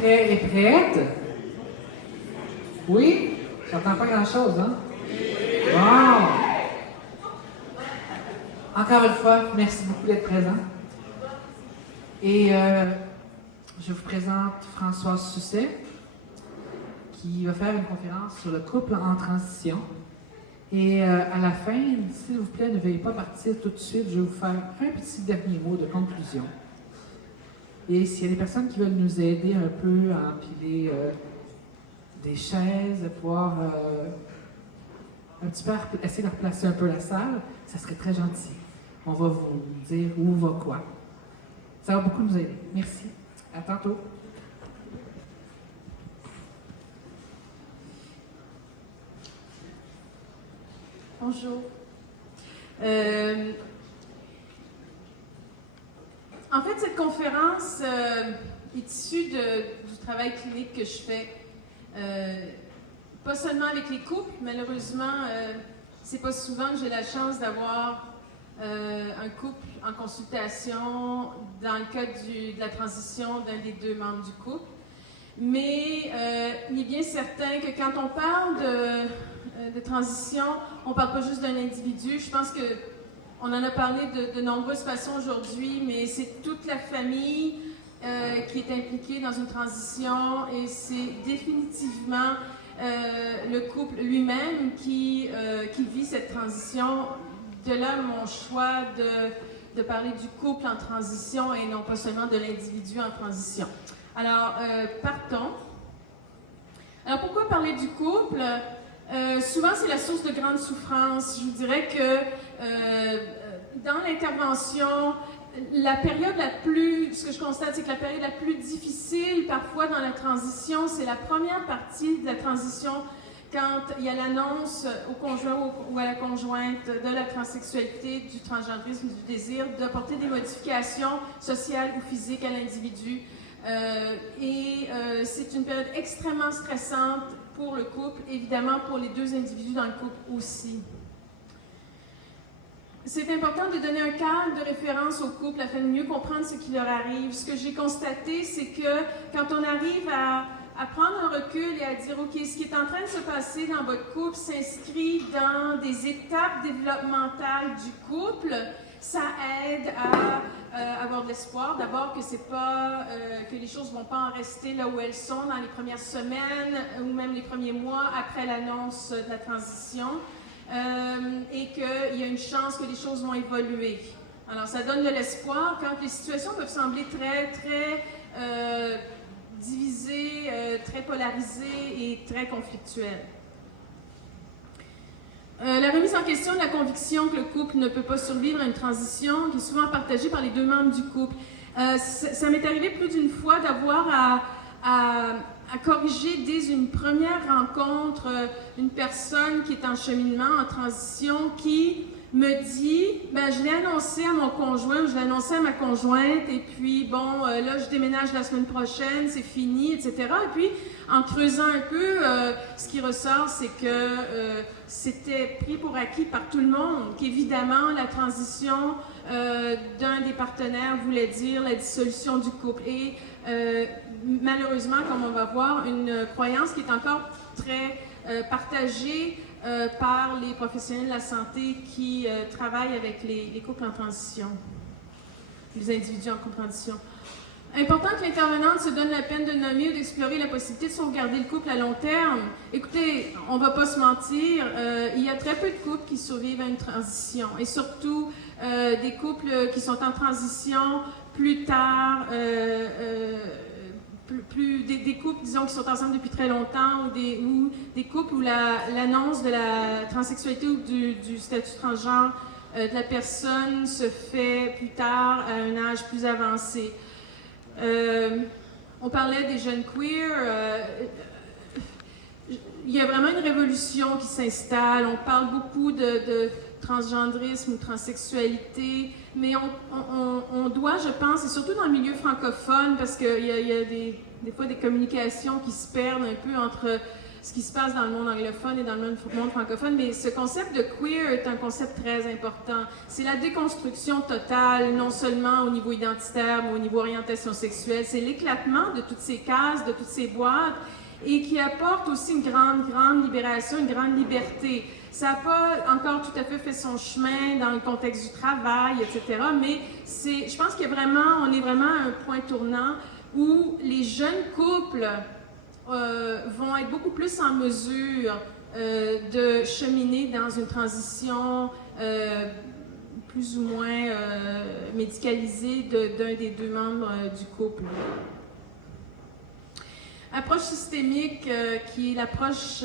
prêt et prête? Oui? J'entends pas grand-chose, hein? Wow! Encore une fois, merci beaucoup d'être présent. Et je vous présente Françoise Susset, qui va faire une conférence sur le couple en transition. Et à la fin, s'il vous plaît, ne veuillez pas partir tout de suite. Je vais vous faire un petit dernier mot de conclusion. Et s'il y a des personnes qui veulent nous aider un peu à empiler des chaises, à pouvoir un petit peu essayer de replacer un peu la salle, ça serait très gentil. On va vous dire où va quoi. Ça va beaucoup nous aider. Merci. À tantôt. Bonjour. En fait, cette conférence est issue du travail clinique que je fais. Pas seulement avec les couples, malheureusement, c'est pas souvent que j'ai la chance d'avoir un couple en consultation dans le cadre de la transition d'un des deux membres du couple. Mais il est bien certain que quand on parle de transition, on ne parle pas juste d'un individu. Je pense qu'on en a parlé de nombreuses façons aujourd'hui, mais c'est toute la famille qui est impliquée dans une transition et c'est définitivement le couple lui-même qui vit cette transition. De là, mon choix de parler du couple en transition et non pas seulement de l'individu en transition. Alors, partons. Alors, pourquoi parler du couple? Souvent, c'est la source de grande souffrance. Je vous dirais que dans l'intervention, ce que je constate, c'est que la période la plus difficile, parfois dans la transition, c'est la première partie de la transition, quand il y a l'annonce au conjoint ou à la conjointe de la transsexualité, du transgendrisme, du désir, d'apporter des modifications sociales ou physiques à l'individu. C'est une période extrêmement stressante pour le couple, évidemment pour les deux individus dans le couple aussi. C'est important de donner un cadre de référence au couple afin de mieux comprendre ce qui leur arrive. Ce que j'ai constaté, c'est que quand on arrive à prendre un recul et à dire, OK, ce qui est en train de se passer dans votre couple s'inscrit dans des étapes développementales du couple, ça aide à avoir de l'espoir. D'abord que que les choses ne vont pas en rester là où elles sont dans les premières semaines ou même les premiers mois après l'annonce de la transition et qu'il y a une chance que les choses vont évoluer. Alors ça donne de l'espoir quand les situations peuvent sembler très, très divisées, très polarisées et très conflictuelles. La remise en question de la conviction que le couple ne peut pas survivre à une transition qui est souvent partagée par les deux membres du couple. Ça m'est arrivé plus d'une fois d'avoir à corriger dès une première rencontre une personne qui est en cheminement, en transition, qui me dit, je l'ai annoncé à mon conjoint, je l'ai annoncé à ma conjointe, et puis bon, là je déménage la semaine prochaine, c'est fini, etc. Et puis, en creusant un peu, ce qui ressort, c'est que c'était pris pour acquis par tout le monde, qu'évidemment, la transition d'un des partenaires voulait dire la dissolution du couple. Et malheureusement, comme on va voir, une croyance qui est encore très partagée par les professionnels de la santé qui travaillent avec les couples en transition, les individus en transition. Important que l'intervenante se donne la peine de nommer ou d'explorer la possibilité de sauvegarder le couple à long terme. Écoutez, on ne va pas se mentir, il y a très peu de couples qui survivent à une transition et surtout des couples qui sont en transition plus tard, des couples, disons, qui sont ensemble depuis très longtemps ou des couples où l'annonce de la transsexualité ou du statut transgenre de la personne se fait plus tard, à un âge plus avancé. On parlait des jeunes queers. Il y a vraiment une révolution qui s'installe. On parle beaucoup de transgendrisme ou transsexualité, mais on doit, je pense, et surtout dans le milieu francophone, parce qu'il y a des fois des communications qui se perdent un peu entre ce qui se passe dans le monde anglophone et dans le monde francophone, mais ce concept de queer est un concept très important. C'est la déconstruction totale, non seulement au niveau identitaire, mais au niveau orientation sexuelle. C'est l'éclatement de toutes ces cases, de toutes ces boîtes, et qui apporte aussi une grande libération, une grande liberté. Ça n'a pas encore tout à fait fait son chemin dans le contexte du travail, etc., mais je pense qu'on est vraiment à un point tournant où les jeunes couples vont être beaucoup plus en mesure de cheminer dans une transition plus ou moins médicalisée d'un des deux membres du couple. Approche systémique, qui est l'approche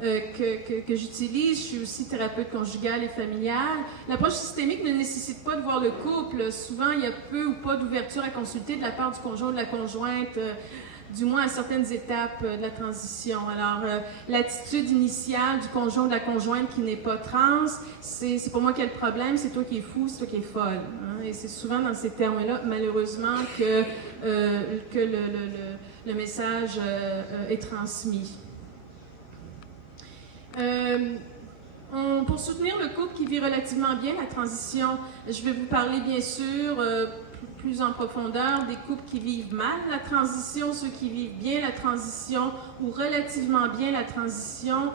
que j'utilise. Je suis aussi thérapeute conjugale et familiale. L'approche systémique ne nécessite pas de voir le couple. Souvent, il y a peu ou pas d'ouverture à consulter de la part du conjoint ou de la conjointe, du moins à certaines étapes de la transition. Alors, l'attitude initiale du conjoint ou de la conjointe qui n'est pas trans, c'est pour moi quel problème, c'est toi qui es fou, c'est toi qui es folle. Hein? Et c'est souvent dans ces termes-là, malheureusement, que le message est transmis. Pour soutenir le couple qui vit relativement bien la transition, je vais vous parler bien sûr plus en profondeur des couples qui vivent mal la transition, ceux qui vivent bien la transition ou relativement bien la transition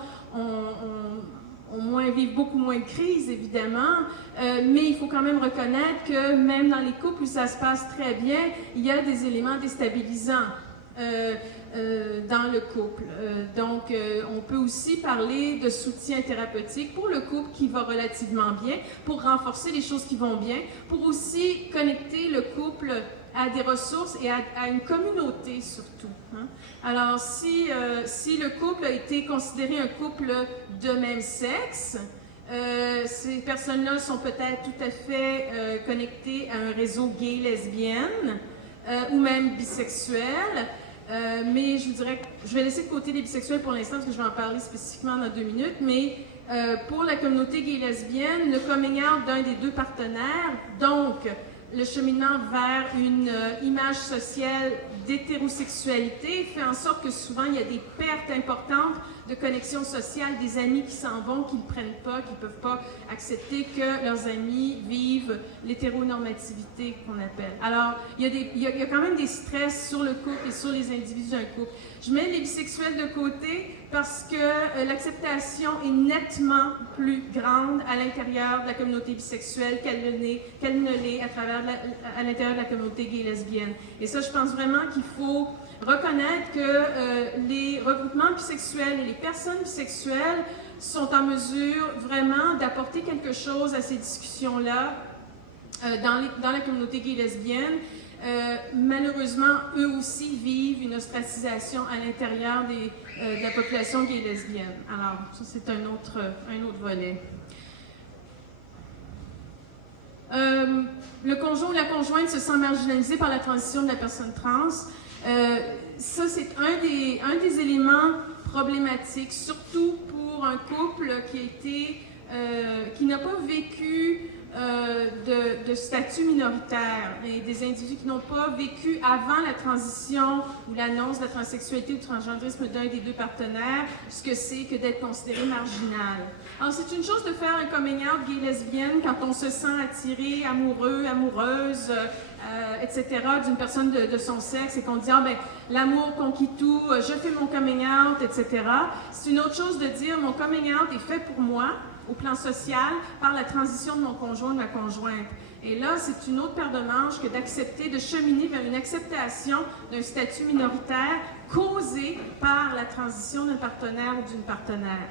vivent beaucoup moins de crises évidemment, mais il faut quand même reconnaître que même dans les couples où ça se passe très bien, il y a des éléments déstabilisants. Dans le couple. Donc, on peut aussi parler de soutien thérapeutique pour le couple qui va relativement bien, pour renforcer les choses qui vont bien, pour aussi connecter le couple à des ressources et à une communauté surtout. Hein? Alors, si le couple a été considéré un couple de même sexe, ces personnes-là sont peut-être tout à fait connectées à un réseau gay-lesbienne ou même bisexuel. Mais je vous dirais que je vais laisser de côté les bisexuels pour l'instant parce que je vais en parler spécifiquement dans 2 minutes, mais pour la communauté gay-lesbienne, le coming out d'un des deux partenaires, donc le cheminement vers une image sociale d'hétérosexualité fait en sorte que souvent il y a des pertes importantes de connexion sociale, des amis qui s'en vont, qui ne prennent pas, qui ne peuvent pas accepter que leurs amis vivent l'hétéronormativité qu'on appelle. Alors, il y a quand même des stress sur le couple et sur les individus d'un couple. Je mets les bisexuels de côté parce que l'acceptation est nettement plus grande à l'intérieur de la communauté bisexuelle qu'elle ne l'est à l'intérieur de la communauté gay-lesbienne. Et ça, je pense vraiment qu'il faut reconnaître que les regroupements bisexuels et les personnes bisexuelles sont en mesure vraiment d'apporter quelque chose à ces discussions-là dans la communauté gay-lesbienne. Malheureusement, eux aussi vivent une ostracisation à l'intérieur de la population gay-lesbienne. Alors, ça, c'est un autre volet. Le conjoint ou la conjointe se sent marginalisé par la transition de la personne trans. Ça, c'est un des éléments problématiques, surtout pour un couple qui n'a pas vécu de statut minoritaire et des individus qui n'ont pas vécu avant la transition ou l'annonce de la transsexualité ou du transgendrisme d'un des deux partenaires, ce que c'est que d'être considéré marginal. Alors, c'est une chose de faire un coming out gay-lesbienne quand on se sent attiré, amoureux, amoureuse, etc., d'une personne de son sexe et qu'on dit « Ah, ben, l'amour conquit tout, je fais mon coming out, etc. » C'est une autre chose de dire « Mon coming out est fait pour moi, au plan social, par la transition de mon conjoint ou de ma conjointe. » Et là, c'est une autre paire de manches que d'accepter, de cheminer vers une acceptation d'un statut minoritaire causé par la transition d'un partenaire ou d'une partenaire.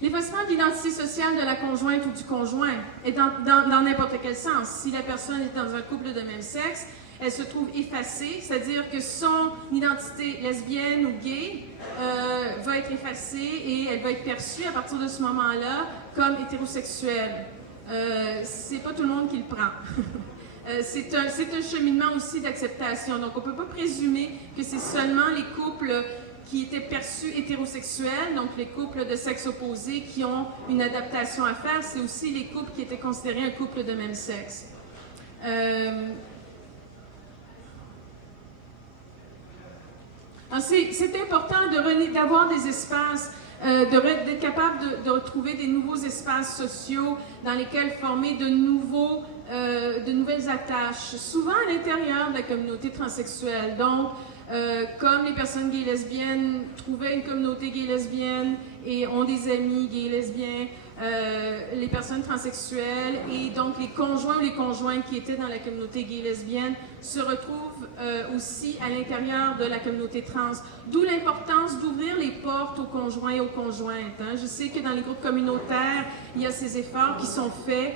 L'effacement de l'identité sociale de la conjointe ou du conjoint est dans n'importe quel sens. Si la personne est dans un couple de même sexe, elle se trouve effacée, c'est-à-dire que son identité lesbienne ou gay va être effacée et elle va être perçue à partir de ce moment-là comme hétérosexuelle. C'est pas tout le monde qui le prend. C'est un cheminement aussi d'acceptation. Donc, on ne peut pas présumer que c'est seulement les couples qui étaient perçus hétérosexuels, donc les couples de sexe opposé qui ont une adaptation à faire. C'est aussi les couples qui étaient considérés un couple de même sexe. C'est important d'avoir des espaces, d'être capable de retrouver des nouveaux espaces sociaux dans lesquels former de nouvelles attaches, souvent à l'intérieur de la communauté transsexuelle. Donc, comme les personnes gays et lesbiennes trouvaient une communauté gay et lesbienne et ont des amis gays et lesbiens, les personnes transsexuelles et donc les conjoints ou les conjointes qui étaient dans la communauté gay et lesbienne se retrouvent aussi à l'intérieur de la communauté trans. D'où l'importance d'ouvrir les portes aux conjoints et aux conjointes. Hein. Je sais que dans les groupes communautaires, il y a ces efforts qui sont faits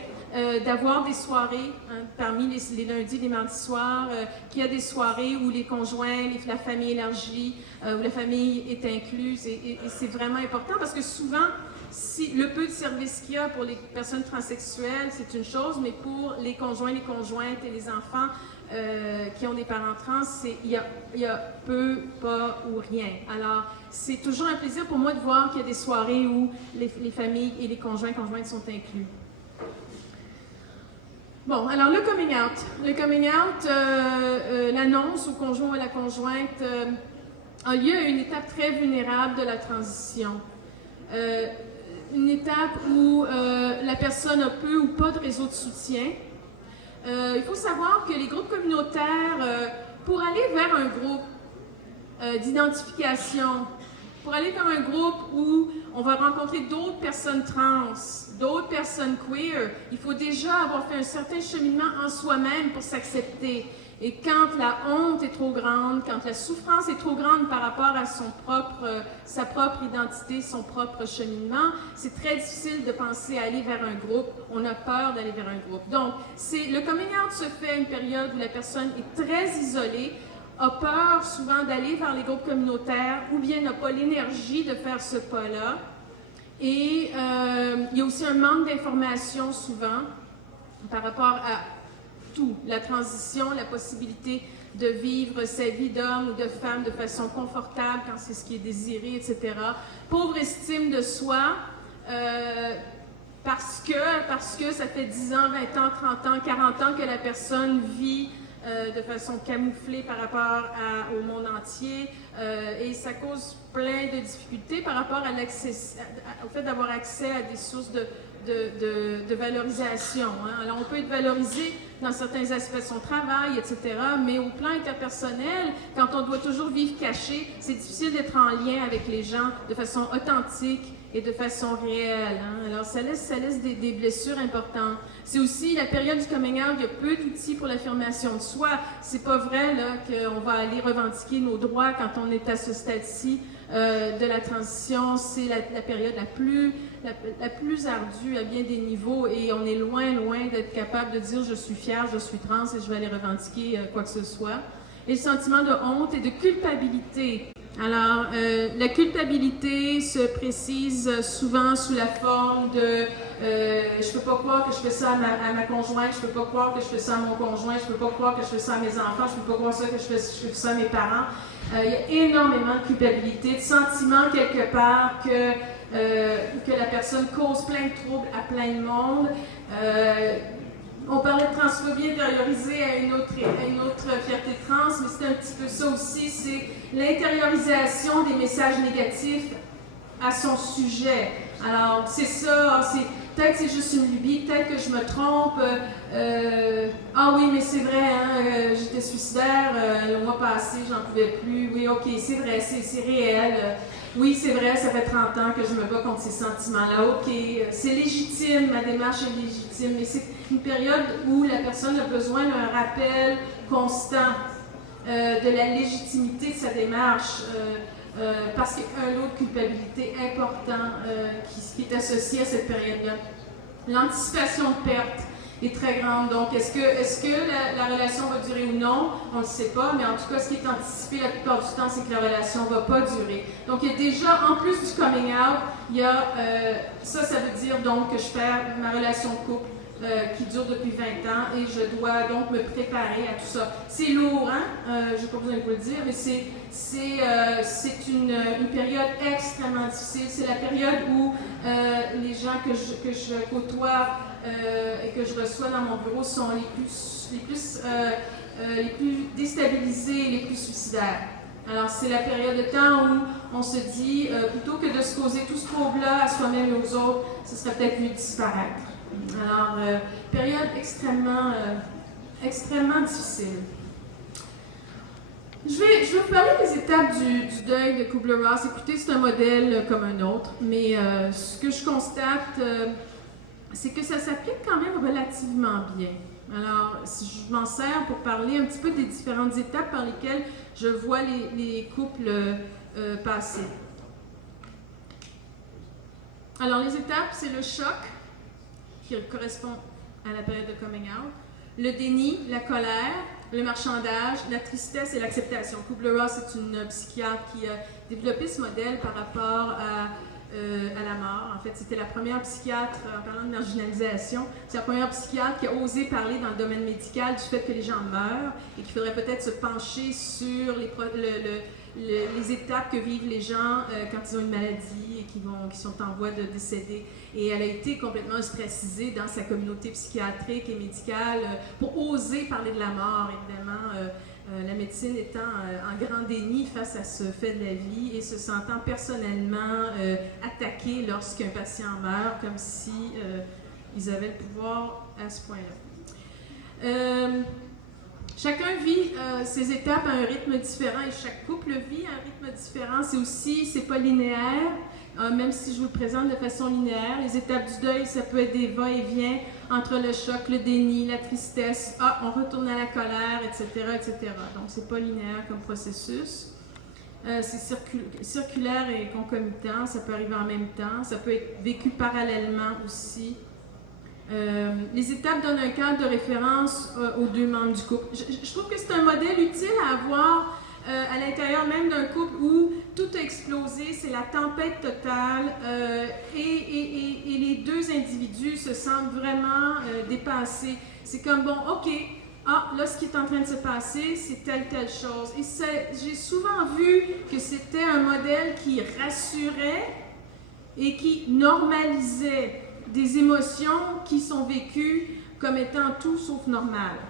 d'avoir des soirées, hein, parmi les lundis, les mardis soirs, qu'il y a des soirées où les conjoints, la famille élargie, où la famille est incluse. Et c'est vraiment important parce que souvent, le peu de services qu'il y a pour les personnes transsexuelles, c'est une chose, mais pour les conjoints, les conjointes et les enfants qui ont des parents trans, il y a peu, pas ou rien. Alors, c'est toujours un plaisir pour moi de voir qu'il y a des soirées où les familles et les conjoints, conjointes sont inclus. Bon, alors le coming out. Le coming out, l'annonce au conjoint ou à la conjointe a lieu à une étape très vulnérable de la transition. Une étape où la personne a peu ou pas de réseau de soutien. Il faut savoir que les groupes communautaires, pour aller vers un groupe d'identification, pour aller vers un groupe où on va rencontrer d'autres personnes trans, d'autres personnes queer, il faut déjà avoir fait un certain cheminement en soi-même pour s'accepter. Et quand la honte est trop grande, quand la souffrance est trop grande par rapport à sa propre identité, son propre cheminement, c'est très difficile de penser à aller vers un groupe. On a peur d'aller vers un groupe. Donc, le coming out se fait à une période où la personne est très isolée, a peur souvent d'aller vers les groupes communautaires ou bien n'a pas l'énergie de faire ce pas-là. Et il y a aussi un manque d'information souvent par rapport à tout, la transition, la possibilité de vivre sa vie d'homme ou de femme de façon confortable quand c'est ce qui est désiré, etc. Pauvre estime de soi, parce que ça fait 10 ans, 20 ans, 30 ans, 40 ans que la personne vit de façon camouflée par rapport au monde entier et ça cause plein de difficultés par rapport au fait d'avoir accès à des sources de valorisation. Hein. Alors on peut être valorisé dans certains aspects de son travail, etc., mais au plan interpersonnel, quand on doit toujours vivre caché, c'est difficile d'être en lien avec les gens de façon authentique et de façon réelle. Hein. Alors, ça laisse des blessures importantes. C'est aussi la période du coming out, il y a peu d'outils pour l'affirmation de soi. C'est pas vrai là qu'on va aller revendiquer nos droits quand on est à ce stade-ci de la transition. C'est la période la plus ardue à bien des niveaux et on est loin d'être capable de dire « je suis fière, je suis trans et je vais aller revendiquer quoi que ce soit ». Et le sentiment de honte et de culpabilité. Alors, la culpabilité se précise souvent sous la forme de je peux pas croire que je fais ça à ma conjointe, je peux pas croire que je fais ça à mon conjoint, je peux pas croire que je fais ça à mes enfants, je peux pas croire que je fais ça à mes parents. Il y a énormément de culpabilité, de sentiment quelque part que la personne cause plein de troubles à plein de monde. On parlait de transphobie intériorisée à une autre fierté trans, mais c'est un petit peu ça aussi, c'est l'intériorisation des messages négatifs à son sujet. Alors, c'est ça, peut-être que c'est juste une lubie, peut-être que je me trompe. Ah oui, mais c'est vrai, hein, j'étais suicidaire le mois passé, j'en pouvais plus. Oui, ok, c'est vrai, c'est réel. Oui, c'est vrai, ça fait 30 ans que je me bats contre ces sentiments-là. Ok, c'est légitime, ma démarche est légitime, mais c'est une période où la personne a besoin d'un rappel constant de la légitimité de sa démarche. Parce qu'il y a un lot de culpabilité important qui est associé à cette période-là. L'anticipation de perte est très grande. Donc, est-ce que la relation va durer ou non? On ne le sait pas, mais en tout cas, ce qui est anticipé la plupart du temps, c'est que la relation ne va pas durer. Donc, il y a déjà, en plus du coming out, il y a ça veut dire donc que je perds ma relation de couple qui dure depuis 20 ans et je dois donc me préparer à tout ça. C'est lourd, hein? Je n'ai pas besoin de vous le dire, mais c'est une période extrêmement difficile. C'est la période où les gens que je côtoie et que je reçois dans mon bureau sont les plus déstabilisés et les plus suicidaires. Alors, c'est la période de temps où on se dit, plutôt que de se causer tout ce trouble-là à soi-même et aux autres, ce serait peut-être mieux de disparaître. Alors, période extrêmement difficile. Je vais vous parler des étapes du deuil de Kubler-Ross. Écoutez, c'est un modèle comme un autre, mais ce que je constate, c'est que ça s'applique quand même relativement bien. Alors, je m'en sers pour parler un petit peu des différentes étapes par lesquelles je vois les couples passer. Alors, les étapes, c'est le choc, qui correspond à la période de coming out, le déni, la colère, le marchandage, la tristesse et l'acceptation. Kubler-Ross est une psychiatre qui a développé ce modèle par rapport à la mort. En fait, c'était la première psychiatre, en parlant de marginalisation, c'est la première psychiatre qui a osé parler dans le domaine médical du fait que les gens meurent et qu'il faudrait peut-être se pencher sur les étapes que vivent les gens quand ils ont une maladie et qui sont en voie de décéder. Et elle a été complètement ostracisée dans sa communauté psychiatrique et médicale pour oser parler de la mort, évidemment. La médecine étant en grand déni face à ce fait de la vie et se sentant personnellement attaquée lorsqu'un patient meurt, comme si ils avaient le pouvoir à ce point-là. Chacun vit ses étapes à un rythme différent et chaque couple vit à un rythme différent. C'est pas linéaire, même si je vous le présente de façon linéaire. Les étapes du deuil, ça peut être des va-et-vient entre le choc, le déni, la tristesse, on retourne à la colère, etc., etc. Donc, c'est pas linéaire comme processus. C'est circulaire et concomitant, ça peut arriver en même temps, ça peut être vécu parallèlement aussi. Les étapes donnent un cadre de référence aux deux membres du couple. Je trouve que c'est un modèle utile à avoir à l'intérieur même d'un couple où tout a explosé, c'est la tempête totale et les deux individus se sentent vraiment dépassés. C'est comme, bon, OK, là, ce qui est en train de se passer, c'est telle chose. Et j'ai souvent vu que c'était un modèle qui rassurait et qui normalisait des émotions qui sont vécues comme étant tout sauf normales.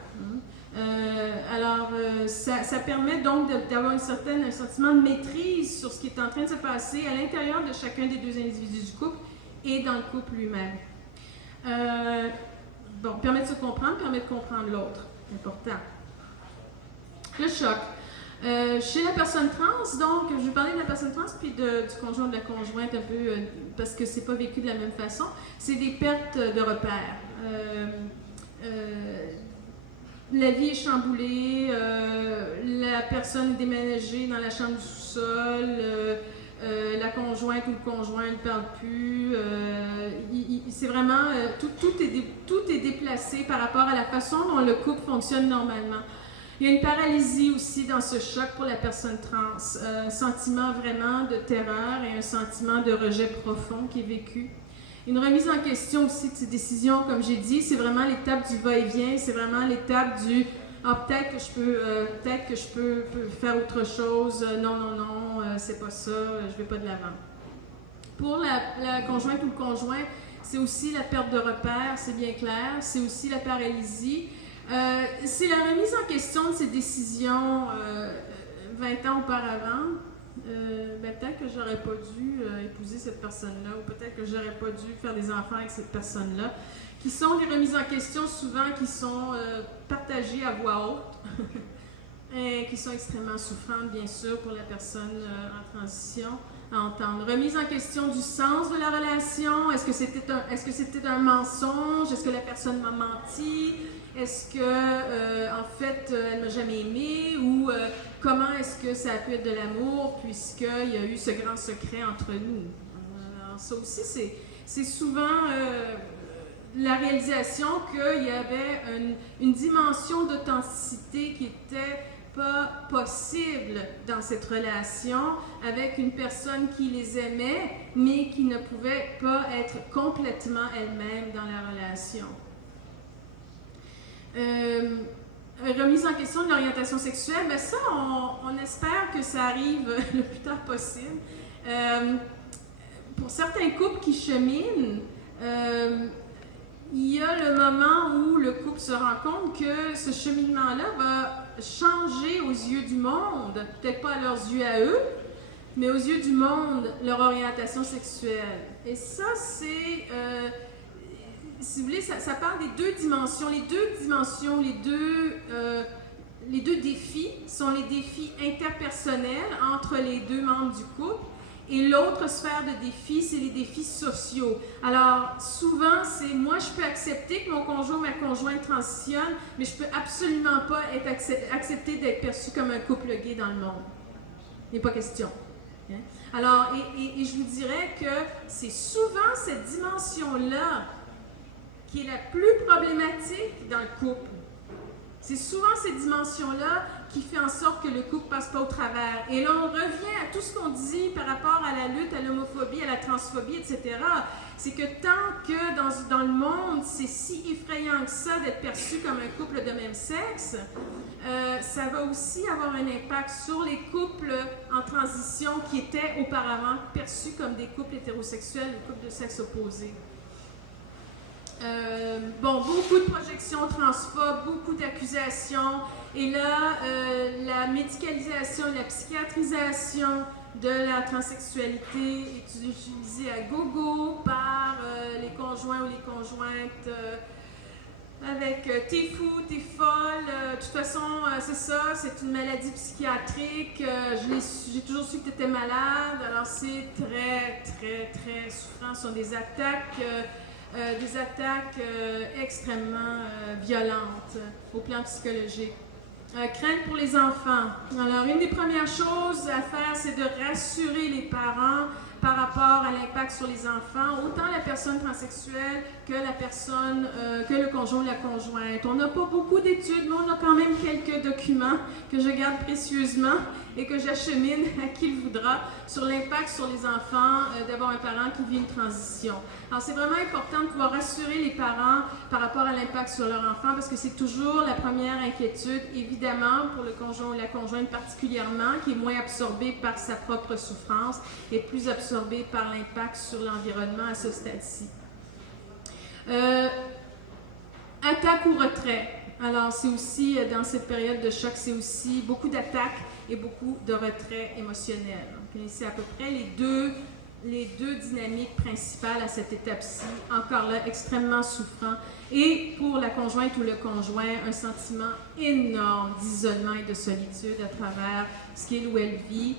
Ça permet donc d'avoir un sentiment de maîtrise sur ce qui est en train de se passer à l'intérieur de chacun des deux individus du couple et dans le couple lui-même. Permet de se comprendre, permet de comprendre l'autre. Important. Le choc. Chez la personne trans, donc, je vais parler de la personne trans puis du conjoint, de la conjointe un peu, parce que c'est pas vécu de la même façon. C'est des pertes de repères. La vie est chamboulée, la personne est déménagée dans la chambre du sous-sol, la conjointe ou le conjoint ne parle plus. C'est vraiment, tout est déplacé par rapport à la façon dont le couple fonctionne normalement. Il y a une paralysie aussi dans ce choc pour la personne trans, un sentiment vraiment de terreur et un sentiment de rejet profond qui est vécu. Une remise en question aussi de ces décisions, comme j'ai dit, c'est vraiment l'étape du va-et-vient, c'est vraiment l'étape du « peut-être que je peux faire autre chose, non, c'est pas ça, je vais pas de l'avant ». Pour la conjointe ou le conjoint, c'est aussi la perte de repères, c'est bien clair, c'est aussi la paralysie. C'est la remise en question de ces décisions 20 ans auparavant. Peut-être que j'aurais pas dû épouser cette personne-là, ou peut-être que j'aurais pas dû faire des enfants avec cette personne-là, qui sont des remises en question souvent qui sont partagées à voix haute, et qui sont extrêmement souffrantes, bien sûr, pour la personne en transition à entendre. Remise en question du sens de la relation, est-ce que c'était un mensonge, est-ce que la personne m'a menti, est-ce que, en fait, elle m'a jamais aimé, ou comment est-ce que ça a pu être de l'amour, puisqu'il y a eu ce grand secret entre nous. Alors, ça aussi, c'est souvent la réalisation qu'il y avait une dimension d'authenticité qui était pas possible dans cette relation avec une personne qui les aimait, mais qui ne pouvait pas être complètement elle-même dans la relation. Remise en question de l'orientation sexuelle, bien ça, on espère que ça arrive le plus tard possible. Pour certains couples qui cheminent, il y a le moment où le couple se rend compte que ce cheminement-là va changer aux yeux du monde, peut-être pas à leurs yeux à eux, mais aux yeux du monde, leur orientation sexuelle. Et ça, c'est, si vous voulez, ça parle des deux dimensions. Les deux défis sont les défis interpersonnels entre les deux membres du couple. Et l'autre sphère de défis, c'est les défis sociaux. Alors, souvent, c'est moi, je peux accepter que mon conjoint ou ma conjointe transitionne, mais je peux absolument pas accepter d'être perçu comme un couple gay dans le monde. Il n'est pas question. Hein? Alors, et je vous dirais que c'est souvent cette dimension-là qui est la plus problématique dans le couple. C'est souvent cette dimension-là qui fait en sorte que le couple ne passe pas au travers. Et là, on revient à tout ce qu'on dit par rapport à la lutte, à l'homophobie, à la transphobie, etc. C'est que tant que dans le monde, c'est si effrayant que ça d'être perçu comme un couple de même sexe, ça va aussi avoir un impact sur les couples en transition qui étaient auparavant perçus comme des couples hétérosexuels, des couples de sexe opposé. Beaucoup de projections transphobes, beaucoup d'accusations, et là, la médicalisation, la psychiatrisation de la transsexualité est utilisée à gogo par les conjoints ou les conjointes avec t'es fou, t'es folle, de toute façon, c'est ça, c'est une maladie psychiatrique, j'ai toujours su que tu étais malade, alors c'est très, très, très souffrant, ce sont des attaques extrêmement violentes au plan psychologique. Crainte pour les enfants. Alors, une des premières choses à faire, c'est de rassurer les parents par rapport à l'impact sur les enfants, autant la personne transsexuelle que la personne, que le conjoint ou la conjointe. On n'a pas beaucoup d'études, mais on a quand même quelques documents que je garde précieusement et que j'achemine à qui le voudra sur l'impact sur les enfants d'avoir un parent qui vit une transition. Alors, c'est vraiment important de pouvoir rassurer les parents par rapport à l'impact sur leur enfant parce que c'est toujours la première inquiétude, évidemment, pour le conjoint ou la conjointe particulièrement, qui est moins absorbé par sa propre souffrance et plus absorbé par l'impact sur l'environnement à ce stade-ci. Attaque ou retrait. Alors, c'est aussi, dans cette période de choc, c'est aussi beaucoup d'attaques et beaucoup de retraits émotionnels. Donc, c'est à peu près les deux dynamiques principales à cette étape-ci, encore là, extrêmement souffrant. Et pour la conjointe ou le conjoint, un sentiment énorme d'isolement et de solitude à travers ce qu'il ou elle vit.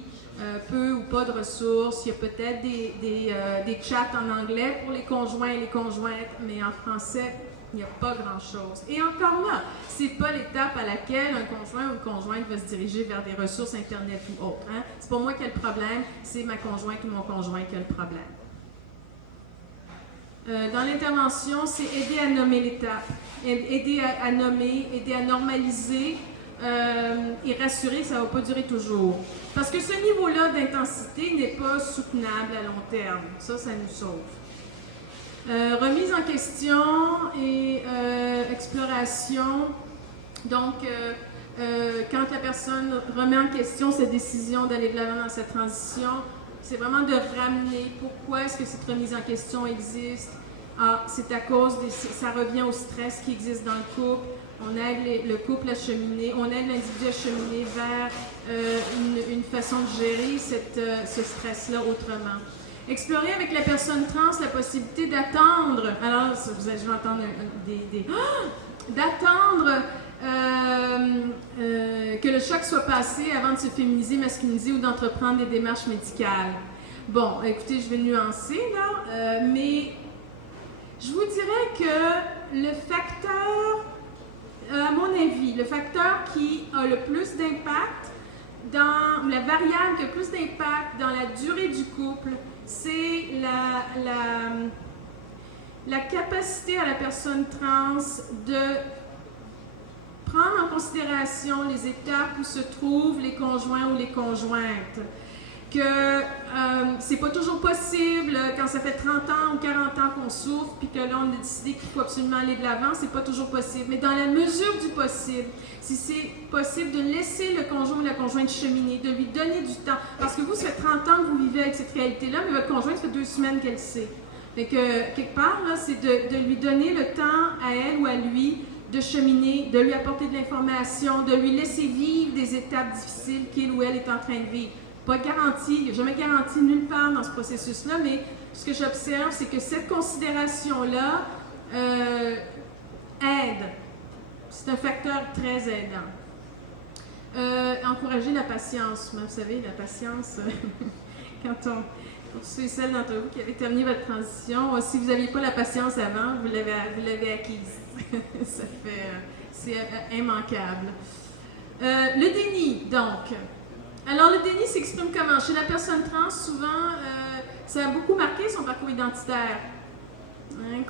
Peu ou pas de ressources. Il y a peut-être des chats en anglais pour les conjoints et les conjointes, mais en français, il n'y a pas grand-chose. Et encore là, c'est pas l'étape à laquelle un conjoint ou une conjointe va se diriger vers des ressources Internet ou autres. Hein? C'est pas moi qui ai le problème, c'est ma conjointe ou mon conjoint qui a le problème. Dans l'intervention, c'est aider à nommer l'étape, aider à nommer, aider à normaliser et rassurer que ça ne va pas durer toujours. Parce que ce niveau-là d'intensité n'est pas soutenable à long terme. Ça nous sauve. Remise en question et exploration. Donc, quand la personne remet en question sa décision d'aller de l'avant dans sa transition, c'est vraiment de ramener pourquoi est-ce que cette remise en question existe. Ah, c'est à cause ça revient au stress qui existe dans le couple. On aide le couple à cheminer, on aide l'individu à cheminer vers une façon de gérer ce stress-là autrement. Explorer avec la personne trans la possibilité d'attendre. Alors, je vais entendre d'attendre que le choc soit passé avant de se féminiser, masculiniser ou d'entreprendre des démarches médicales. Bon, écoutez, je vais nuancer là, mais je vous dirais que le facteur, à mon avis, le facteur qui a le plus d'impact, la variable qui a le plus d'impact dans la durée du couple, c'est la capacité à la personne trans de prendre en considération les étapes où se trouvent les conjoints ou les conjointes. Que c'est pas toujours possible quand ça fait 30 ans ou 40 ans qu'on souffre puis que là on a décidé qu'il faut absolument aller de l'avant, c'est pas toujours possible. Mais dans la mesure du possible, si c'est possible de laisser le conjoint ou la conjointe cheminer, de lui donner du temps, parce que vous, ça fait 30 ans que vous vivez avec cette réalité-là, mais votre conjointe, ça fait 2 semaines qu'elle sait. Fait que quelque part, là, c'est de lui donner le temps à elle ou à lui de cheminer, de lui apporter de l'information, de lui laisser vivre des étapes difficiles qu'il ou elle est en train de vivre. Pas de garantie, il n'y a jamais garantie nulle part dans ce processus-là, mais ce que j'observe, c'est que cette considération-là aide. C'est un facteur très aidant. Encourager la patience. Vous savez, la patience, quand on... Pour ceux et celles d'entre vous qui avaient terminé votre transition, si vous n'aviez pas la patience avant, vous l'avez acquise. C'est immanquable. Le déni, donc. Alors, le déni s'exprime comment? Chez la personne trans, souvent, ça a beaucoup marqué son parcours identitaire. Hein,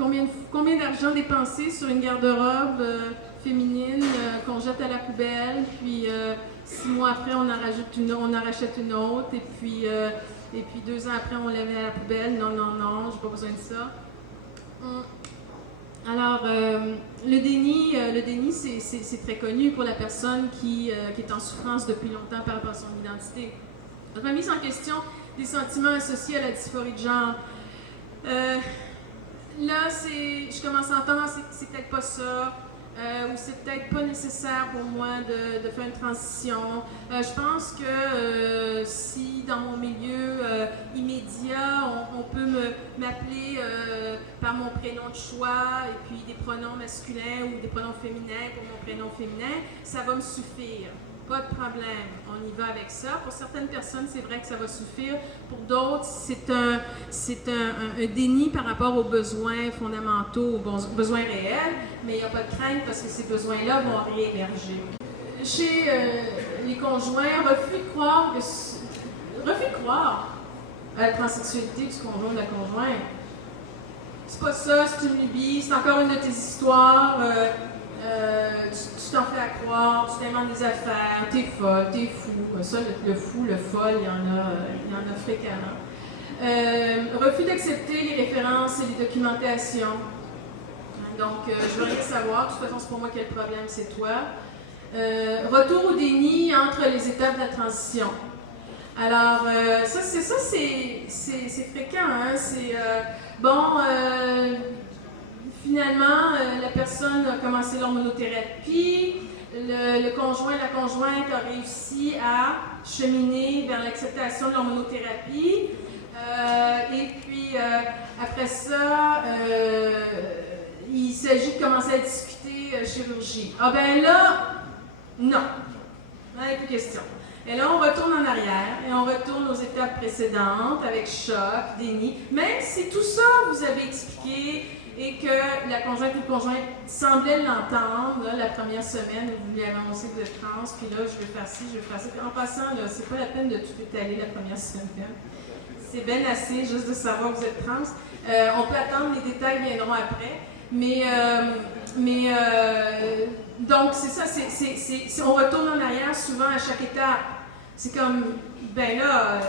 combien d'argent dépensé sur une garde-robe féminine qu'on jette à la poubelle, puis 6 mois après, on en rachète une autre, et puis 2 ans après, on la met à la poubelle. Non, j'ai pas besoin de ça. Alors, le déni, c'est très connu pour la personne qui est en souffrance depuis longtemps par rapport à son identité. Remise en question des sentiments associés à la dysphorie de genre. Là, je commence à entendre, c'est peut-être pas ça. Ou c'est peut-être pas nécessaire pour moi de faire une transition. Je pense que si dans mon milieu immédiat, on peut m'appeler par mon prénom de choix et puis des pronoms masculins ou des pronoms féminins pour mon prénom féminin, ça va me suffire. Pas de problème, on y va avec ça. Pour certaines personnes, c'est vrai que ça va suffire. Pour d'autres, c'est un déni par rapport aux besoins fondamentaux, aux besoins réels, mais il n'y a pas de crainte parce que ces besoins-là vont réémerger. Chez les conjoints, refus de croire à la transsexualité du conjoint ou de la conjointe. C'est pas ça, c'est une lubie, c'est encore une de tes histoires. Tu t'en fais à croire, tu t'inventes des affaires, t'es folle, t'es fou. Ça, le fou, le folle, il y en a fréquemment. Refus d'accepter les références et les documentations. Donc, je veux rien savoir. De toute façon, c'est pas moi qui ai le problème, c'est toi. Retour au déni entre les étapes de la transition. Alors, ça c'est fréquent. Hein? C'est, finalement, la personne a commencé l'hormonothérapie, le conjoint, la conjointe a réussi à cheminer vers l'acceptation de l'hormonothérapie. Et puis, après ça, il s'agit de commencer à discuter chirurgie. Ah ben là, non. Il n'y a plus question. Et là, on retourne en arrière et on retourne aux étapes précédentes avec choc, déni. Même si tout ça, vous avez expliqué et que la conjointe ou le conjoint semblait l'entendre la première semaine, vous lui avez annoncé que vous êtes trans, puis là, je vais faire ci, je vais faire ça. En passant, là, c'est pas la peine de tout étaler la première semaine. C'est bien assez juste de savoir que vous êtes trans. On peut attendre, les détails viendront après. Donc, c'est ça, on retourne en arrière souvent à chaque étape. C'est comme, ben là,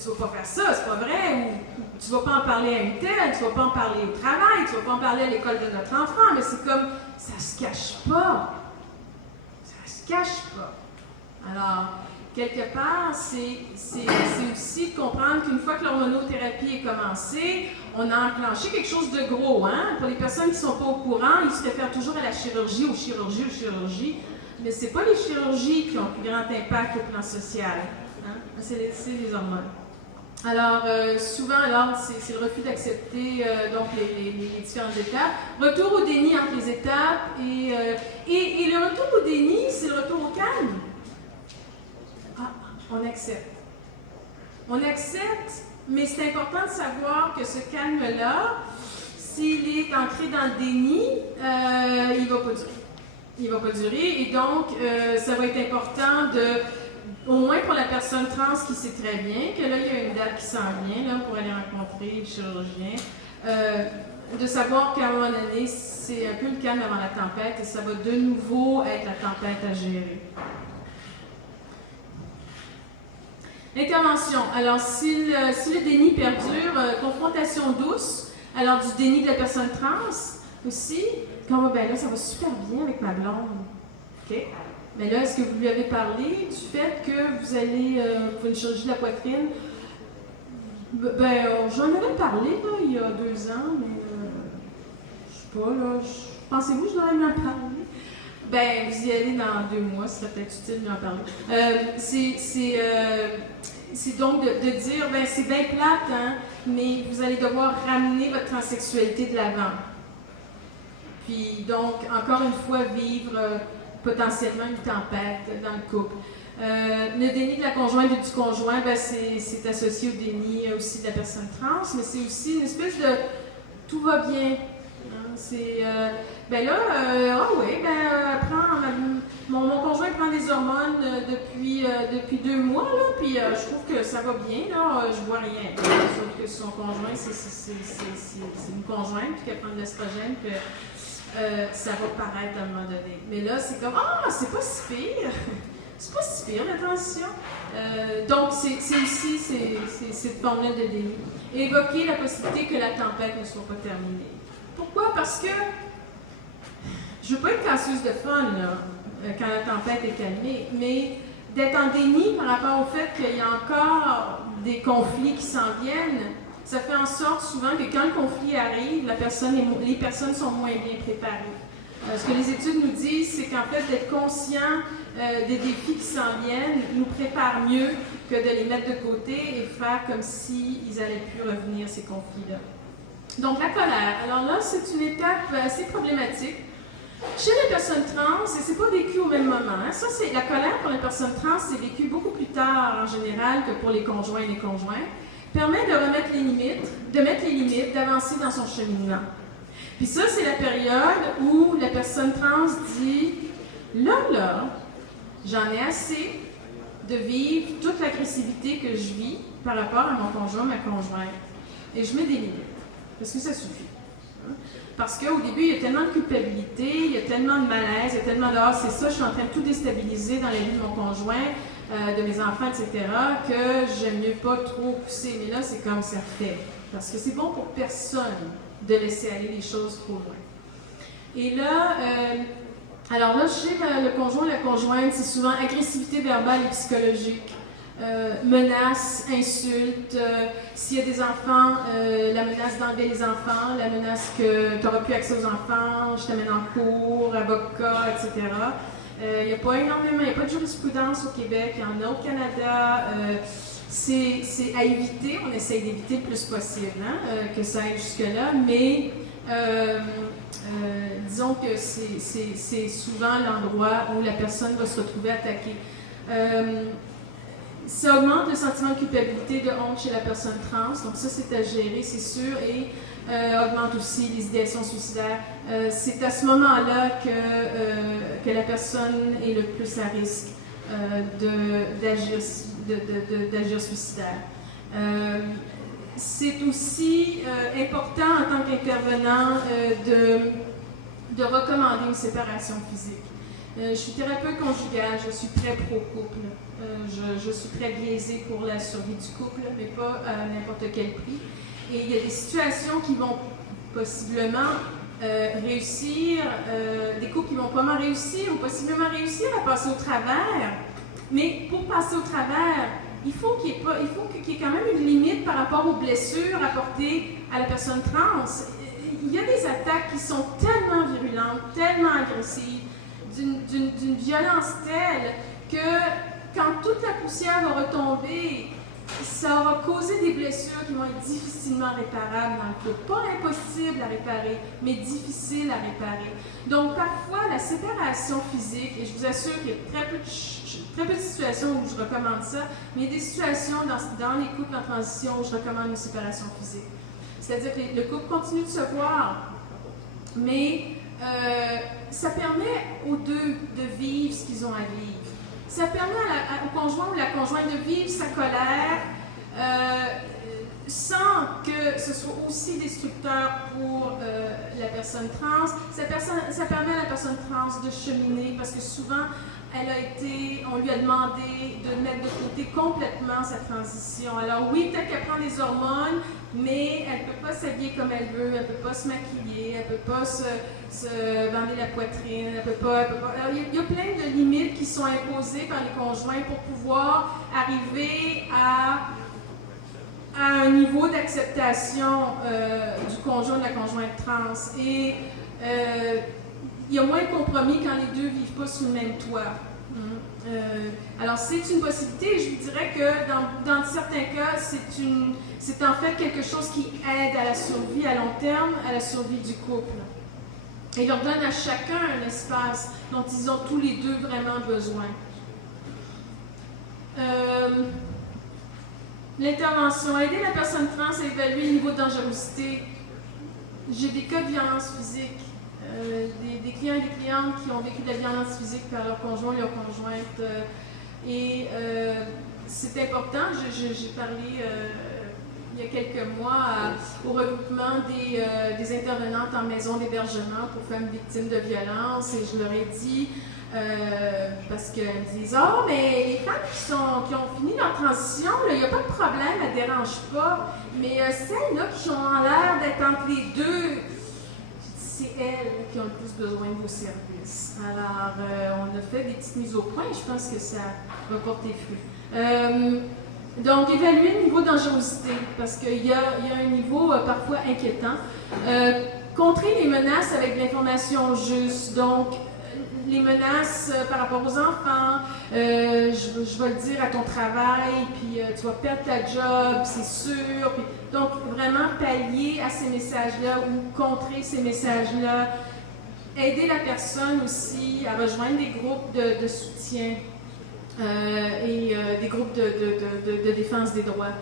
tu vas pas faire ça, c'est pas vrai, ou tu vas pas en parler à une telle, tu vas pas en parler au travail, tu vas pas en parler à l'école de notre enfant, mais c'est comme, ça se cache pas. Ça se cache pas. Alors, quelque part, c'est aussi de comprendre qu'une fois que l'hormonothérapie est commencée, on a enclenché quelque chose de gros. Hein? Pour les personnes qui ne sont pas au courant, ils se réfèrent toujours à la chirurgie, aux chirurgies, mais ce n'est pas les chirurgies qui ont le plus grand impact au plan social. Hein? C'est les hormones. Alors, souvent, c'est le refus d'accepter donc les différentes étapes. Retour au déni entre les étapes et le retour au déni, c'est le retour au calme. Ah, on accepte. On accepte, mais c'est important de savoir que ce calme-là, s'il est ancré dans le déni, il ne va pas durer. Il ne va pas durer, et donc, ça va être important au moins pour la personne trans qui sait très bien que là, il y a une date qui s'en vient là, pour aller rencontrer le chirurgien, de savoir qu'à un moment donné, c'est un peu le calme avant la tempête et ça va de nouveau être la tempête à gérer. Intervention. Alors, si le déni perdure, confrontation douce, alors du déni de la personne trans aussi, quand ben là, ça va super bien avec ma blonde. OK? Mais là, est-ce que vous lui avez parlé du fait que vous allez pour une chirurgie de la poitrine? Ben, j'en avais parlé là, il y a 2 ans, mais je sais pas, là, Pensez-vous que je devrais m'en parler? Ben, vous y allez dans 2 mois, ce serait peut-être utile d'en parler. C'est donc de dire, ben c'est bien plate, hein, mais vous allez devoir ramener votre transsexualité de l'avant. Puis donc, encore une fois, vivre potentiellement une tempête dans le couple. Le déni de la conjointe et du conjoint, ben, c'est associé au déni aussi de la personne trans, mais c'est aussi une espèce de tout va bien. Hein, c'est ben là, mon conjoint prend des hormones depuis 2 mois, là, puis je trouve que ça va bien, là, je vois rien. Sauf que son conjoint, c'est une conjointe, puis qu'elle prend de l'estrogène, que ça va paraître à un moment donné. Mais là, c'est comme, c'est pas si pire! C'est pas si pire, la transition. Donc, c'est aussi cette formule de déni. Et évoquer la possibilité que la tempête ne soit pas terminée. Pourquoi? Parce que je veux pas être casseuse de fun, là, quand la tempête est calmée, mais d'être en déni par rapport au fait qu'il y a encore des conflits qui s'en viennent, ça fait en sorte souvent que quand le conflit arrive, les personnes sont moins bien préparées. Ce que les études nous disent, c'est qu'en fait, d'être conscient des défis qui s'en viennent nous prépare mieux que de les mettre de côté et faire comme s'ils n'allaient plus revenir, ces conflits-là. Donc, la colère. Alors là, c'est une étape assez problématique. Chez les personnes trans, et c'est pas vécu au même moment. Hein. Ça, c'est la colère pour les personnes trans, c'est vécu beaucoup plus tard en général que pour les conjoints et les conjoints. Permet de mettre les limites, d'avancer dans son cheminement. Puis ça, c'est la période où la personne trans dit « Là, j'en ai assez de vivre toute l'agressivité que je vis par rapport à mon conjoint, ma conjointe. Et je mets des limites. Parce que ça suffit. Hein? Parce qu'au début, il y a tellement de culpabilité, il y a tellement de malaise, il y a tellement de c'est ça, je suis en train de tout déstabiliser dans la vie de mon conjoint, de mes enfants, etc., que j'aime mieux pas trop pousser. Mais là, c'est comme ça fait. Parce que c'est bon pour personne de laisser aller les choses trop loin. Et là, alors là, chez le conjoint, la conjointe, c'est souvent agressivité verbale et psychologique, menaces, insultes, s'il y a des enfants, la menace d'enlever les enfants, la menace que tu n'auras plus accès aux enfants, je t'amène en cours, avocat, etc. Il n'y a pas énormément, il n'y a pas de jurisprudence au Québec, il y en a au Canada. C'est à éviter, on essaye d'éviter le plus possible, hein, que ça aille jusque-là, mais disons que c'est souvent l'endroit où la personne va se retrouver attaquée. Ça augmente le sentiment de culpabilité, de honte chez la personne trans, donc ça c'est à gérer, c'est sûr, et augmente aussi les idéations suicidaires. C'est à ce moment-là que la personne est le plus à risque d'agir suicidaire. C'est aussi important en tant qu'intervenant de recommander une séparation physique. Je suis thérapeute conjugale, je suis très pro-couple. Je suis très biaisée pour la survie du couple, mais pas à n'importe quel prix. Et il y a des situations qui vont possiblement réussir, des couples qui vont pas mal réussir ou possiblement réussir à passer au travers. Mais pour passer au travers, il faut qu'il y ait quand même une limite par rapport aux blessures apportées à la personne trans. Il y a des attaques qui sont tellement virulentes, tellement agressives, d'une violence telle que quand toute la poussière va retomber, ça aura causé des blessures qui vont être difficilement réparables dans le couple. Pas impossible à réparer, mais difficile à réparer. Donc parfois, la séparation physique, et je vous assure qu'il y a très peu de situations où je recommande ça, mais il y a des situations dans les couples en transition où je recommande une séparation physique. C'est-à-dire que le couple continue de se voir, mais ça permet aux deux de vivre ce qu'ils ont à vivre. Ça permet au conjoint ou la conjointe de vivre sa colère sans que ce soit aussi destructeur pour la personne trans. Ça permet à la personne trans de cheminer parce que souvent, on lui a demandé de mettre de côté complètement sa transition. Alors oui, peut-être qu'elle prend des hormones, mais elle ne peut pas s'habiller comme elle veut, elle ne peut pas se maquiller, elle ne peut pas se bander la poitrine, elle peut pas. Alors, il y a plein de limites qui sont imposées par les conjoints pour pouvoir arriver à un niveau d'acceptation du conjoint de la conjointe trans. Et il y a moins de compromis quand les deux ne vivent pas sous le même toit. Alors, c'est une possibilité et je vous dirais que dans certains cas, c'est en fait quelque chose qui aide à la survie à long terme, à la survie du couple. Et leur donne à chacun un espace dont ils ont tous les deux vraiment besoin. L'intervention, aider la personne trans à évaluer le niveau de dangerosité. J'ai des cas de violence physique, des clients et des clientes qui ont vécu de la violence physique par leur conjoint et leur conjointe. C'est important, j'ai parlé il y a quelques mois au regroupement des intervenantes en maison d'hébergement pour femmes victimes de violences et je leur ai dit, parce qu'elles me disent « Oh, mais les femmes qui ont fini leur transition, il n'y a pas de problème, elles ne dérangent pas, mais celles-là qui ont l'air d'être entre les deux, c'est elles qui ont le plus besoin de vos services. » Alors, on a fait des petites mises au point, je pense que ça va porter fruit. Donc, évaluer le niveau de dangerosité, parce qu'il y a un niveau parfois inquiétant. Contrer les menaces avec de l'information juste, donc les menaces par rapport aux enfants, je vais le dire à ton travail, puis tu vas perdre ta job, c'est sûr. Puis, donc, vraiment pallier à ces messages-là ou contrer ces messages-là. Aider la personne aussi à rejoindre des groupes de soutien. Et des groupes de défense des droits.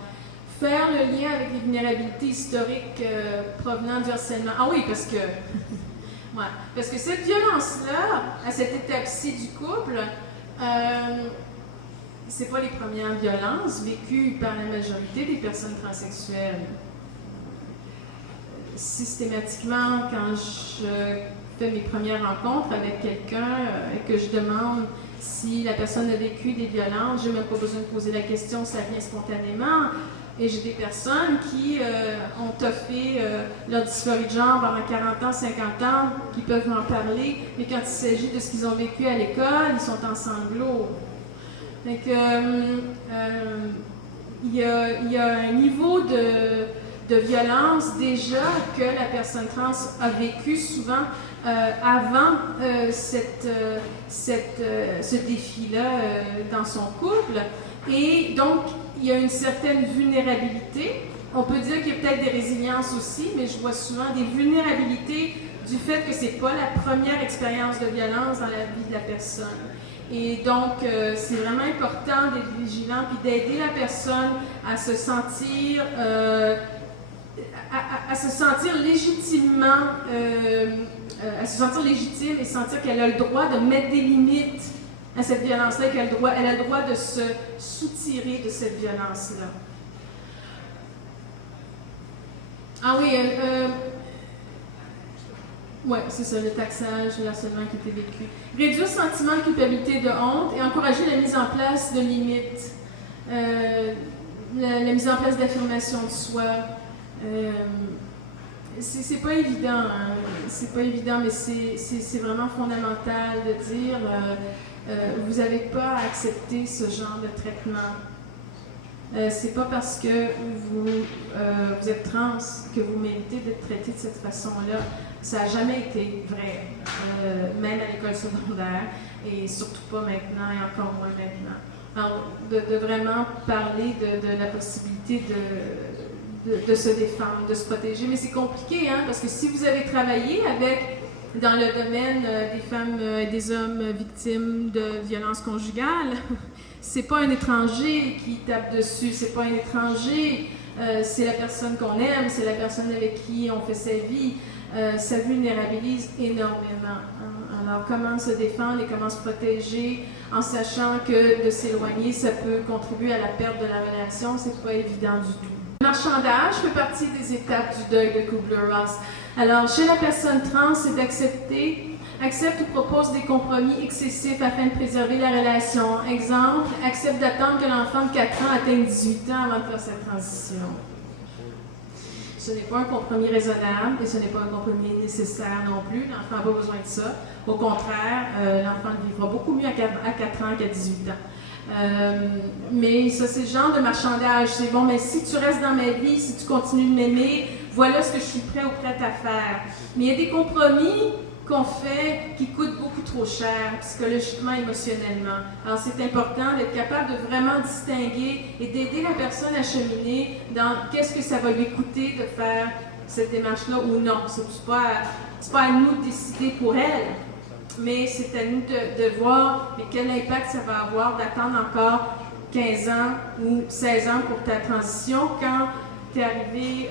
Faire le lien avec les vulnérabilités historiques provenant du harcèlement. Ah oui, parce que cette violence-là, à cette étape-ci du couple, c'est pas les premières violences vécues par la majorité des personnes transsexuelles. Systématiquement, quand je fais mes premières rencontres avec quelqu'un et que je demande si la personne a vécu des violences, je n'ai même pas besoin de poser la question, ça vient spontanément. Et j'ai des personnes qui ont toffé leur dysphorie de genre pendant 40 ans, 50 ans, qui peuvent en parler, mais quand il s'agit de ce qu'ils ont vécu à l'école, ils sont en sanglots. Donc, il y a un niveau de violence déjà que la personne trans a vécu souvent avant ce défi-là dans son couple. Et donc, il y a une certaine vulnérabilité. On peut dire qu'il y a peut-être des résiliences aussi, mais je vois souvent des vulnérabilités du fait que ce n'est pas la première expérience de violence dans la vie de la personne. Et donc, c'est vraiment important d'être vigilant puis d'aider la personne à se sentir légitimement, à se sentir légitime et sentir qu'elle a le droit de mettre des limites à cette violence-là, qu'elle a le droit de se soutirer de cette violence-là. Ah oui, ouais, c'est ça, le taxage, le harcèlement qui était vécu. Réduire le sentiment de culpabilité et de honte et encourager la mise en place de limites. La mise en place d'affirmation de soi. C'est pas évident, hein. C'est pas évident, mais c'est vraiment fondamental de dire vous n'avez pas à accepter ce genre de traitement. C'est pas parce que vous êtes trans que vous méritez d'être traité de cette façon-là. Ça n'a jamais été vrai, même à l'école secondaire, et surtout pas maintenant, et encore moins maintenant. Alors, de vraiment parler de la possibilité de se défendre, de se protéger. Mais c'est compliqué, hein, parce que si vous avez travaillé dans le domaine des femmes et des hommes victimes de violences conjugales, c'est pas un étranger qui tape dessus, c'est pas un étranger, c'est la personne qu'on aime, c'est la personne avec qui on fait sa vie. Ça vulnérabilise énormément. Hein. Alors, comment se défendre et comment se protéger en sachant que de s'éloigner, ça peut contribuer à la perte de la relation, c'est pas évident du tout. Le marchandage fait partie des étapes du deuil de Kubler-Ross. Alors, chez la personne trans, c'est accepte ou propose des compromis excessifs afin de préserver la relation. Exemple, accepte d'attendre que l'enfant de 4 ans atteigne 18 ans avant de faire sa transition. Ce n'est pas un compromis raisonnable et ce n'est pas un compromis nécessaire non plus. L'enfant n'a pas besoin de ça. Au contraire, l'enfant vivra beaucoup mieux à 4 ans qu'à 18 ans. Mais ça, c'est le genre de marchandage. C'est bon, mais si tu restes dans ma vie, si tu continues de m'aimer, voilà ce que je suis prêt ou prête à faire. Mais il y a des compromis qu'on fait qui coûtent beaucoup trop cher, psychologiquement, émotionnellement. Alors, c'est important d'être capable de vraiment distinguer et d'aider la personne à cheminer dans qu'est-ce que ça va lui coûter de faire cette démarche-là ou non. C'est pas à nous de décider pour elle, mais c'est à nous de voir mais quel impact ça va avoir d'attendre encore 15 ans ou 16 ans pour ta transition quand tu es arrivé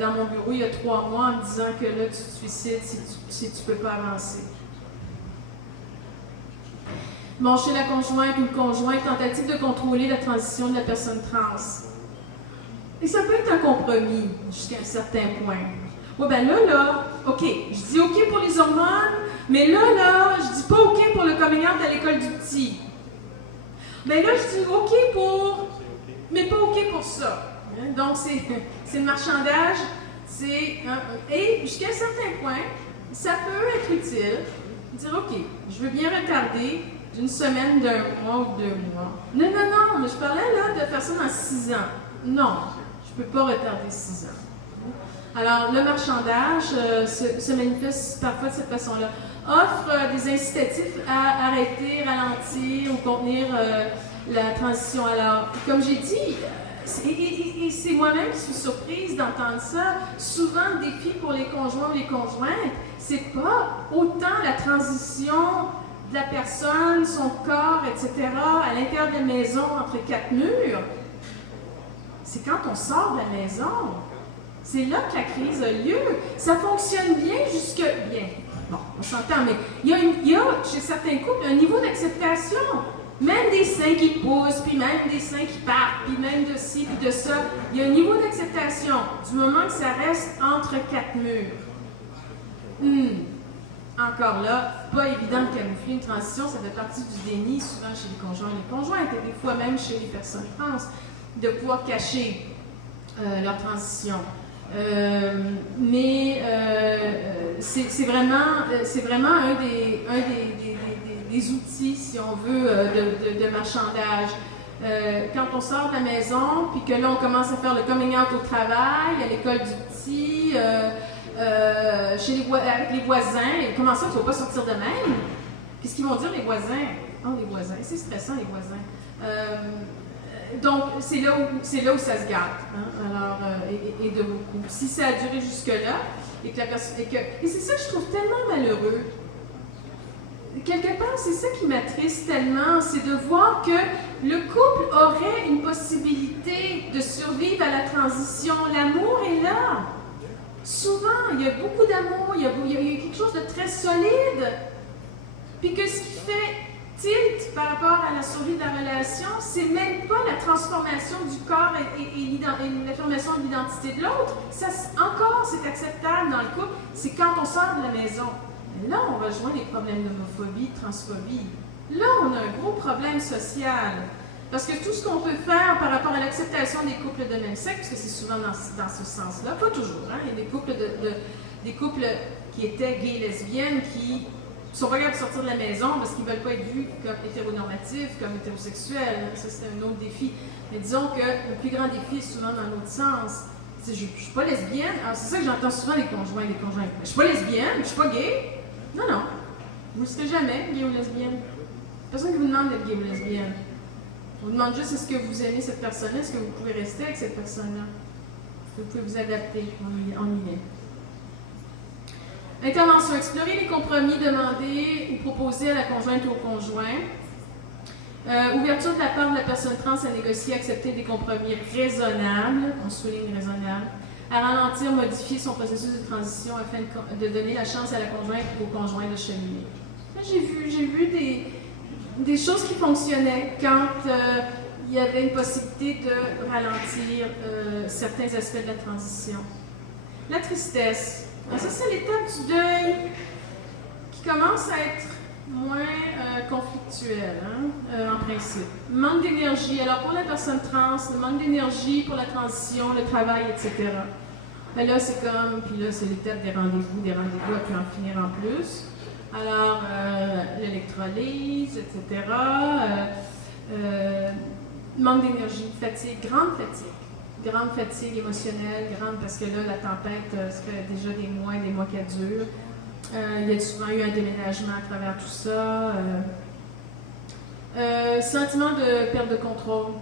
dans mon bureau il y a 3 mois en me disant que là, tu te suicides si tu ne peux pas avancer. Bon, chez la conjointe ou le conjoint, tentative de contrôler la transition de la personne trans. Et ça peut être un compromis jusqu'à un certain point. Oui, ben là, OK, je dis OK pour les hormones, mais là, je dis pas OK pour le coming out à l'école du petit. Ben là, je dis OK mais pas OK pour ça. Donc, c'est le marchandage, et jusqu'à un certain point, ça peut être utile de dire OK, je veux bien retarder d'une semaine, d'un mois ou 2 mois. Non, mais je parlais là de faire ça dans 6 ans. Non, je ne peux pas retarder 6 ans. Alors, le marchandage se manifeste parfois de cette façon-là. Offre des incitatifs à arrêter, ralentir ou contenir la transition. Alors, comme j'ai dit, et c'est moi-même qui suis surprise d'entendre ça, souvent le défi pour les conjoints ou les conjointes, c'est pas autant la transition de la personne, son corps, etc., à l'intérieur de la maison, entre 4 murs. C'est quand on sort de la maison. C'est là que la crise a lieu. Ça fonctionne bien jusque... Bien. Bon, on s'entend, mais il y a, chez certains couples, un niveau d'acceptation. Même des seins qui poussent, puis même des seins qui partent, puis même de ci, puis de ça. Il y a un niveau d'acceptation du moment que ça reste entre 4 murs. Encore là, pas évident de camoufler une transition, ça fait partie du déni, souvent chez les conjoints et les conjointes, et des fois même chez les personnes trans, de pouvoir cacher leur transition. Mais c'est vraiment un des outils, si on veut, de marchandage. Quand on sort de la maison, puis que là, on commence à faire le coming out au travail, à l'école du petit, avec les voisins, comment ça, tu ne vas pas sortir de même? Qu'est-ce qu'ils vont dire, les voisins? Oh, les voisins, c'est stressant, les voisins. Donc, c'est là où ça se gâte, hein? Alors, et de beaucoup. Si ça a duré jusque-là, et c'est ça que je trouve tellement malheureux. Quelque part, c'est ça qui m'attriste tellement, c'est de voir que le couple aurait une possibilité de survivre à la transition. L'amour est là. Souvent, il y a beaucoup d'amour, il y a quelque chose de très solide. Puis que ce qui fait tilt par rapport à la survie de la relation, c'est même pas la transformation du corps et l'affirmation de l'identité de l'autre. Encore, c'est acceptable dans le couple, c'est quand on sort de la maison. Mais là, on rejoint les problèmes d'homophobie, de transphobie. Là, on a un gros problème social. Parce que tout ce qu'on peut faire par rapport à l'acceptation des couples de même sexe, parce que c'est souvent dans ce sens-là, pas toujours, hein, il y a des couples qui étaient gays et lesbiennes qui sont pas capables de sortir de la maison parce qu'ils ne veulent pas être vus comme hétéronormatifs, comme hétérosexuels. Hein, ça, c'est un autre défi. Mais disons que le plus grand défi est souvent dans l'autre sens. Je ne suis pas lesbienne. Alors, c'est ça que j'entends souvent des conjoints et des conjointes. Je ne suis pas lesbienne, je ne suis pas gay. Non. Vous ne serez jamais gay ou lesbienne. Personne qui vous demande d'être gay ou lesbienne. On vous demande juste est-ce que vous aimez cette personne-là, est-ce que vous pouvez rester avec cette personne-là. Vous pouvez vous adapter, on y est. Intervention. Explorer les compromis demandés ou proposés à la conjointe ou au conjoint. Ouverture de la part de la personne trans à négocier, accepter des compromis raisonnables, on souligne raisonnable, à ralentir, modifier son processus de transition afin de donner la chance à la conjointe ou au conjoint de cheminer. J'ai vu des choses qui fonctionnaient quand il y avait une possibilité de ralentir certains aspects de la transition. La tristesse. Alors ça, c'est l'étape du deuil qui commence à être moins conflictuel, hein, en principe. Manque d'énergie. Alors, pour la personne trans, le manque d'énergie pour la transition, le travail, etc. Ben là, c'est comme, puis là, c'est l'étape des rendez-vous à puis en finir en plus. Alors, l'électrolyse, etc. Manque d'énergie, fatigue, grande fatigue. grande fatigue émotionnelle, parce que là, la tempête, ça fait déjà des mois et des mois qu'elle dure. Il y a souvent eu un déménagement à travers tout ça. Sentiment de perte de contrôle.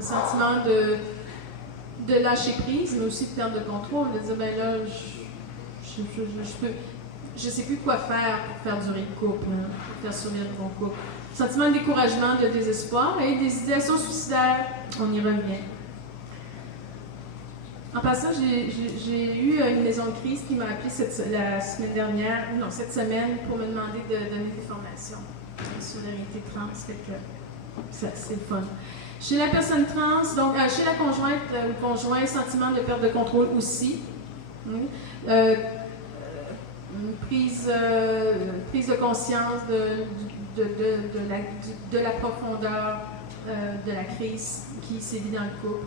Sentiment de lâcher prise, mais aussi de perte de contrôle. De dire, ben là, je sais plus quoi faire pour faire durer le couple, pour faire survivre mon couple. Sentiment de découragement, de désespoir et des idéations suicidaires. On y revient. En passant, j'ai eu une maison de crise qui m'a appelé cette semaine pour me demander de donner des formations sur la réalité trans. C'est le fun. Chez la personne trans, donc chez la conjointe ou conjoint, sentiment de perte de contrôle aussi. Prise de conscience de la profondeur de la crise qui sévit dans le couple.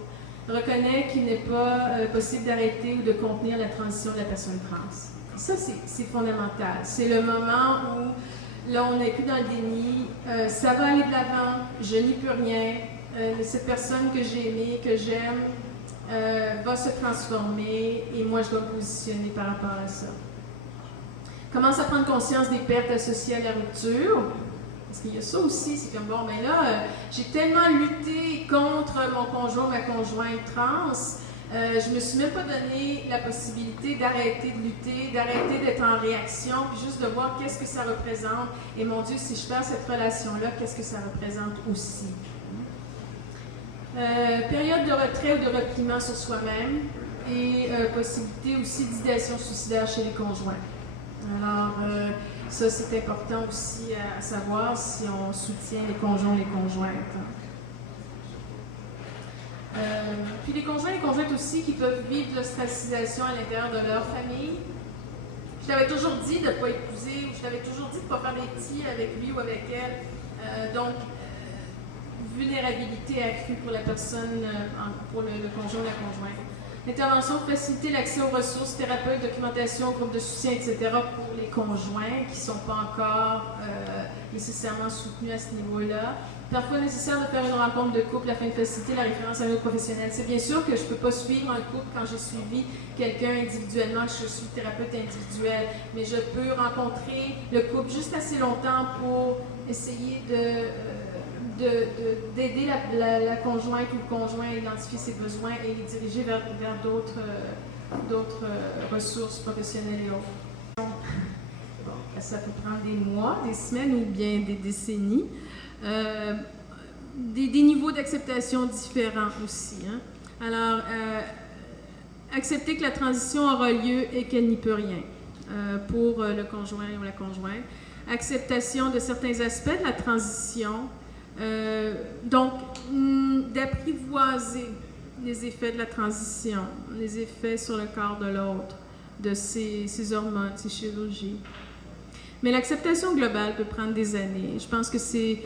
Reconnaît qu'il n'est pas possible d'arrêter ou de contenir la transition de la personne trans. Ça, c'est fondamental. C'est le moment où, là, on n'est plus dans le déni, ça va aller de l'avant, je n'y peux rien, cette personne que j'ai aimée, que j'aime, va se transformer et moi, je dois me positionner par rapport à ça. Commence à prendre conscience des pertes associées à la rupture. Parce qu'il y a ça aussi, c'est comme, bon, mais là, j'ai tellement lutté contre mon conjoint, ma conjointe trans, je me suis même pas donné la possibilité d'arrêter de lutter, d'arrêter d'être en réaction, puis juste de voir qu'est-ce que ça représente. Et mon Dieu, si je perds cette relation-là, qu'est-ce que ça représente aussi? Période de retrait ou de repliement sur soi-même et possibilité aussi d'idéation suicidaire chez les conjoints. Alors, ça, c'est important aussi à savoir si on soutient les conjoints et les conjointes. Puis les conjoints et les conjointes aussi qui peuvent vivre de l'ostracisation à l'intérieur de leur famille. Je t'avais toujours dit de ne pas épouser, ou je t'avais toujours dit de ne pas faire des petits avec lui ou avec elle. Donc, vulnérabilité accrue pour la personne, pour le conjoint ou la conjointe. L'intervention pour faciliter l'accès aux ressources, thérapeutes, documentation, groupes de soutien, etc. pour les conjoints qui ne sont pas encore nécessairement soutenus à ce niveau-là. Parfois nécessaire de faire une rencontre de couple afin de faciliter la référence à un autre professionnel. C'est bien sûr que je ne peux pas suivre un couple quand j'ai suivi quelqu'un individuellement, que je suis thérapeute individuel, mais je peux rencontrer le couple juste assez longtemps pour essayer d'aider la conjointe ou le conjoint à identifier ses besoins et les diriger vers d'autres ressources professionnelles et autres. Ça peut prendre des mois, des semaines ou bien des décennies. Des niveaux d'acceptation différents aussi. Hein? Alors, accepter que la transition aura lieu et qu'elle n'y peut rien pour le conjoint ou la conjointe. Acceptation de certains aspects de la transition. Donc, d'apprivoiser les effets de la transition, les effets sur le corps de l'autre, de ses hormones, ses chirurgies. Mais l'acceptation globale peut prendre des années. Je pense que c'est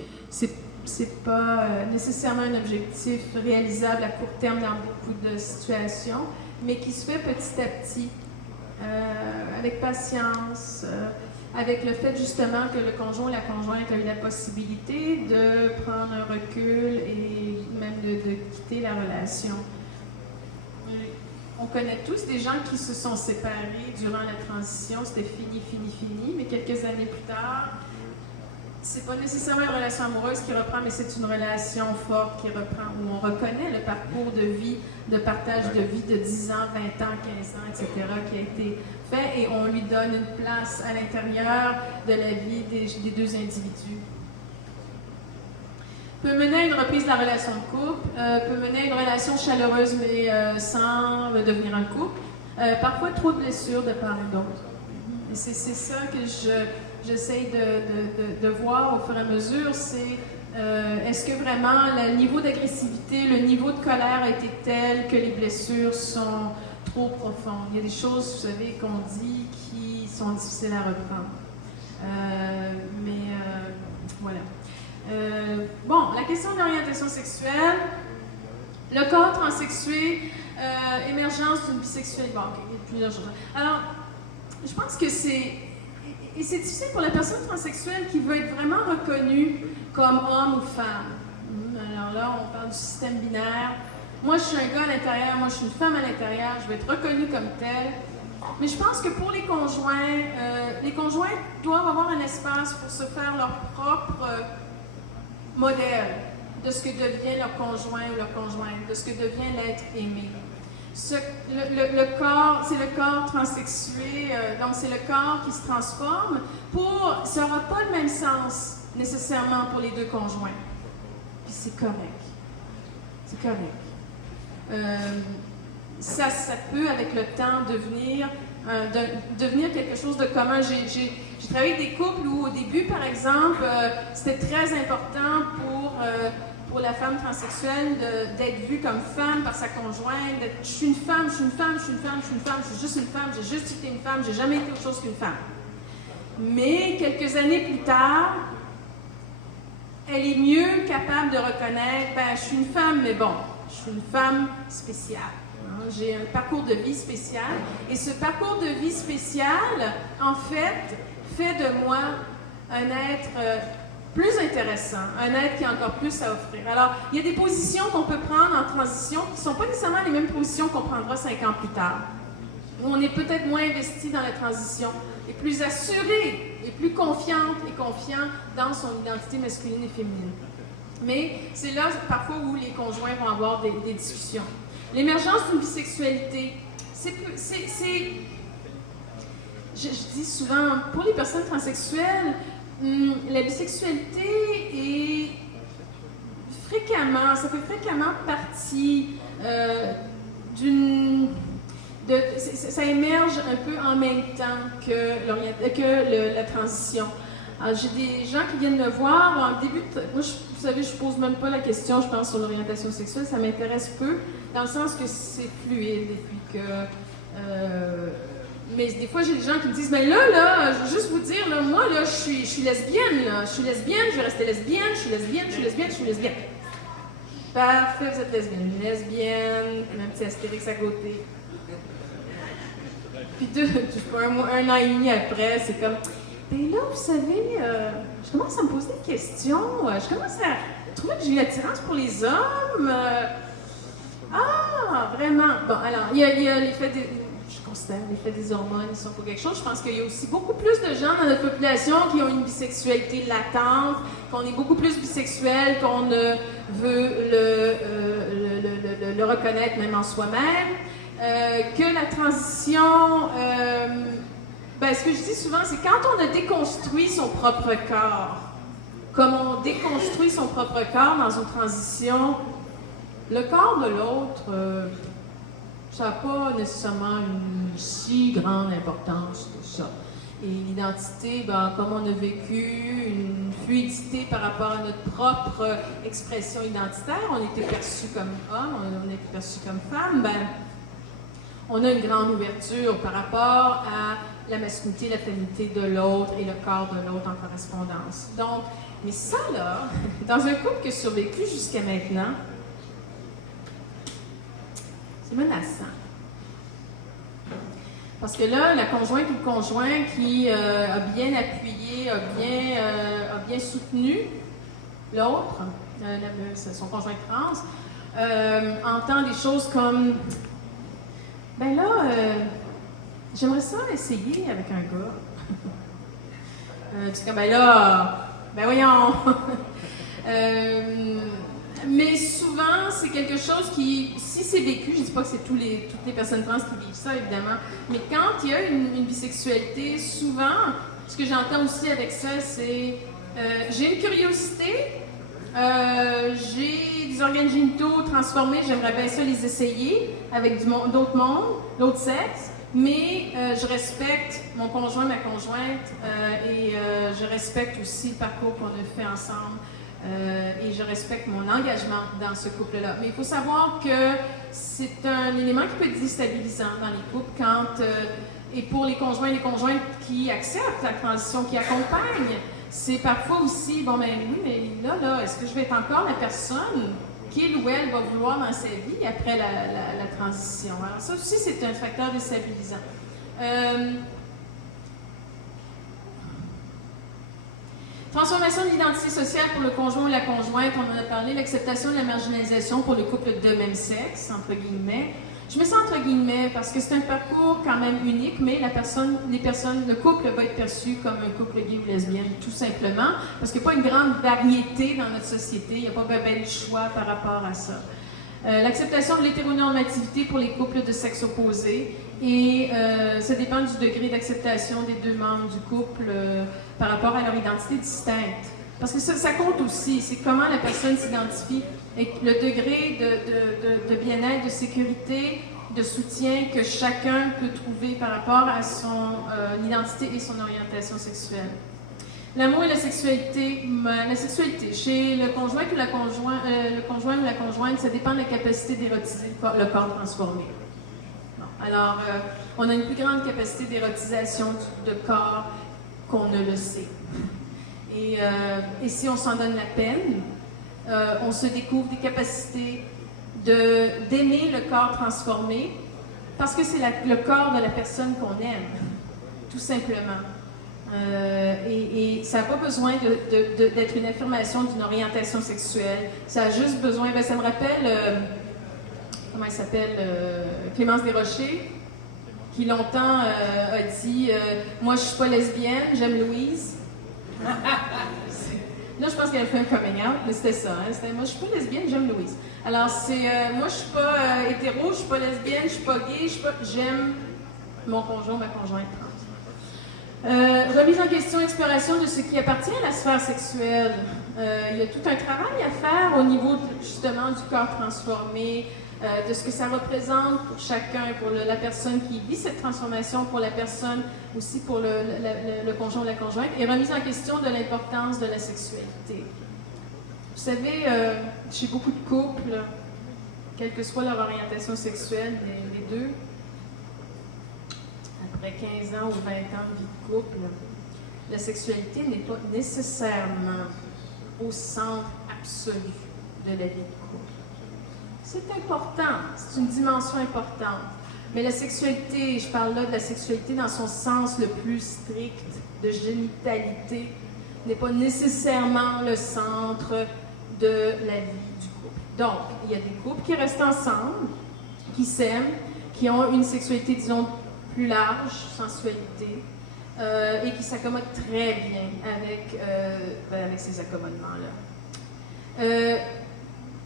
pas nécessairement un objectif réalisable à court terme dans beaucoup de situations, mais qui se fait petit à petit, avec patience, avec le fait justement que le conjoint ou la conjointe a eu la possibilité de prendre un recul et même de quitter la relation. On connaît tous des gens qui se sont séparés durant la transition, c'était fini, mais quelques années plus tard, c'est pas nécessairement une relation amoureuse qui reprend, mais c'est une relation forte qui reprend, où on reconnaît le parcours de vie, de partage de vie de 10 ans, 20 ans, 15 ans, etc., qui a été fait, et on lui donne une place à l'intérieur de la vie des deux individus. Peut mener à une reprise de la relation de couple, peut mener à une relation chaleureuse mais sans devenir un couple. Parfois trop de blessures de part et d'autre. Et c'est ça que j'essaye de voir au fur et à mesure, c'est est-ce que vraiment le niveau d'agressivité, le niveau de colère a été tel que les blessures sont trop profondes. Il y a des choses, vous savez, qu'on dit qui sont difficiles à reprendre. Voilà. Bon, la question d'orientation sexuelle, le corps transsexué, émergence d'une bisexualité. Bon, il y a plusieurs choses. Alors, je pense que c'est difficile pour la personne transsexuelle qui veut être vraiment reconnue comme homme ou femme. Alors là, on parle du système binaire. moi je suis un gars à l'intérieur, moi je suis une femme à l'intérieur, je vais être reconnue comme telle. Mais je pense que pour les conjoints doivent avoir un espace pour se faire leur propre modèle de ce que devient leur conjoint ou leur conjointe, de ce que devient l'être aimé. Le corps, c'est le corps transsexué, donc c'est le corps qui se transforme. Ça n'aura pas le même sens nécessairement pour les deux conjoints. Puis c'est correct. C'est correct. Ça peut, avec le temps, devenir quelque chose de commun. J'ai travaillé avec des couples où, au début, par exemple, c'était très important pour la femme transsexuelle d'être vue comme femme par sa conjointe. Je suis une femme, je suis une femme, je suis une femme, je suis une femme, je suis juste une femme, j'ai juste été une femme, j'ai jamais été autre chose qu'une femme. Mais quelques années plus tard, elle est mieux capable de reconnaître, je suis une femme, mais bon, je suis une femme spéciale. J'ai un parcours de vie spécial. Et ce parcours de vie spécial, en fait de moi un être plus intéressant, un être qui a encore plus à offrir. Alors, il y a des positions qu'on peut prendre en transition qui ne sont pas nécessairement les mêmes positions qu'on prendra 5 ans plus tard. Où on est peut-être moins investi dans la transition, et plus assuré, et plus confiante et confiant dans son identité masculine et féminine. Mais c'est là, parfois, où les conjoints vont avoir des discussions. L'émergence d'une bisexualité, je dis souvent, pour les personnes transsexuelles, la bisexualité est ça fait fréquemment partie ça émerge un peu en même temps que la transition. Alors, j'ai des gens qui viennent me voir en début moi, vous savez, je pose même pas la question, je pense, sur l'orientation sexuelle, ça m'intéresse peu, dans le sens que c'est fluide, et puis que... mais des fois, j'ai des gens qui me disent, mais là, je veux juste vous dire, là, moi, là, je suis lesbienne, là, je suis lesbienne, je vais rester lesbienne, je suis lesbienne, je suis lesbienne, je suis lesbienne. Parfait, vous êtes lesbienne. Lesbienne, un petit astérix à côté. Puis un an et demi après, c'est comme... Mais là, vous savez, je commence à me poser des questions. Je commence à trouver que j'ai une attirance pour les hommes. Vraiment. Bon, alors, il y a l'effet des... Je considère l'effet des hormones, ils sont pas quelque chose. Je pense qu'il y a aussi beaucoup plus de gens dans notre population qui ont une bisexualité latente, qu'on est beaucoup plus bisexuel, qu'on ne veut le reconnaître même en soi-même. Que la transition... ce que je dis souvent, c'est quand on a déconstruit son propre corps, comme on déconstruit son propre corps dans une transition, le corps de l'autre, ça n'a pas nécessairement une si grande importance que ça. Et l'identité, comme on a vécu une fluidité par rapport à notre propre expression identitaire, on était perçu comme homme, on était perçu comme femme, on a une grande ouverture par rapport à la masculinité, la féminité de l'autre et le corps de l'autre en correspondance. Donc, mais ça là, dans un couple qui a survécu jusqu'à maintenant, c'est menaçant. Parce que là, la conjointe ou le conjoint qui a bien appuyé, a bien soutenu l'autre, son conjoint trans, entend des choses comme j'aimerais ça essayer avec un gars. Tu dis comme, voyons. Mais souvent, c'est quelque chose qui, si c'est vécu, je ne dis pas que c'est toutes les personnes trans qui vivent ça, évidemment, mais quand il y a une bisexualité, souvent, ce que j'entends aussi avec ça, c'est j'ai une curiosité, j'ai des organes génitaux transformés, j'aimerais bien ça les essayer avec d'autres mondes, d'autres sexes, mais je respecte mon conjoint, ma conjointe, et je respecte aussi le parcours qu'on a fait ensemble, et je respecte mon engagement dans ce couple-là. Mais il faut savoir que c'est un élément qui peut être déstabilisant dans les couples et pour les conjoints et les conjointes qui acceptent la transition, qui accompagnent. C'est parfois aussi, oui, mais là, est-ce que je vais être encore la personne qu'il ou elle va vouloir dans sa vie après la transition? Alors ça aussi, c'est un facteur déstabilisant. Transformation de l'identité sociale pour le conjoint ou la conjointe, on en a parlé. L'acceptation de la marginalisation pour le couple de même sexe, entre guillemets. Je mets ça entre guillemets parce que c'est un parcours quand même unique, mais le couple va être perçu comme un couple gay ou lesbienne, tout simplement, parce qu'il n'y a pas une grande variété dans notre société, il n'y a pas bien de choix par rapport à ça. L'acceptation de l'hétéronormativité pour les couples de sexe opposé, et ça dépend du degré d'acceptation des deux membres du couple par rapport à leur identité distincte. Parce que ça compte aussi, c'est comment la personne s'identifie et le degré de bien-être, de sécurité, de soutien que chacun peut trouver par rapport à son identité et son orientation sexuelle. L'amour et la sexualité. La sexualité, chez le conjoint ou la conjointe, ça dépend de la capacité d'érotiser le corps transformé. Bon, alors, on a une plus grande capacité d'érotisation de corps qu'on ne le sait. Et si on s'en donne la peine, on se découvre des capacités d'aimer le corps transformé parce que c'est le corps de la personne qu'on aime, tout simplement. Et ça n'a pas besoin d'être une affirmation d'une orientation sexuelle. Ça a juste besoin, ça me rappelle, comment elle s'appelle, Clémence Desrochers, qui longtemps a dit « Moi, je ne suis pas lesbienne, j'aime Louise. » Là, je pense qu'elle a fait un coming out, mais c'était ça. Hein? C'était « Moi, je suis pas lesbienne, j'aime Louise. » Alors, c'est « Moi, je suis pas hétéro, je suis pas lesbienne, je suis pas gay, j'aime mon conjoint, ma conjointe trans. » Remise en question, exploration de ce qui appartient à la sphère sexuelle. Il y a tout un travail à faire au niveau, justement, du corps transformé, de ce que ça représente pour chacun, pour la personne qui vit cette transformation, pour la personne aussi, pour le conjoint ou la conjointe, et remise en question de l'importance de la sexualité. Vous savez, chez beaucoup de couples, quelle que soit leur orientation sexuelle, les deux, après 15 ans ou 20 ans de vie de couple, la sexualité n'est pas nécessairement au centre absolu de la vie de couple. C'est important, c'est une dimension importante. Mais la sexualité, je parle là de la sexualité dans son sens le plus strict de génitalité, n'est pas nécessairement le centre de la vie du couple. Donc, il y a des couples qui restent ensemble, qui s'aiment, qui ont une sexualité, disons, plus large, sensualité, et qui s'accommodent très bien avec ces accommodements-là.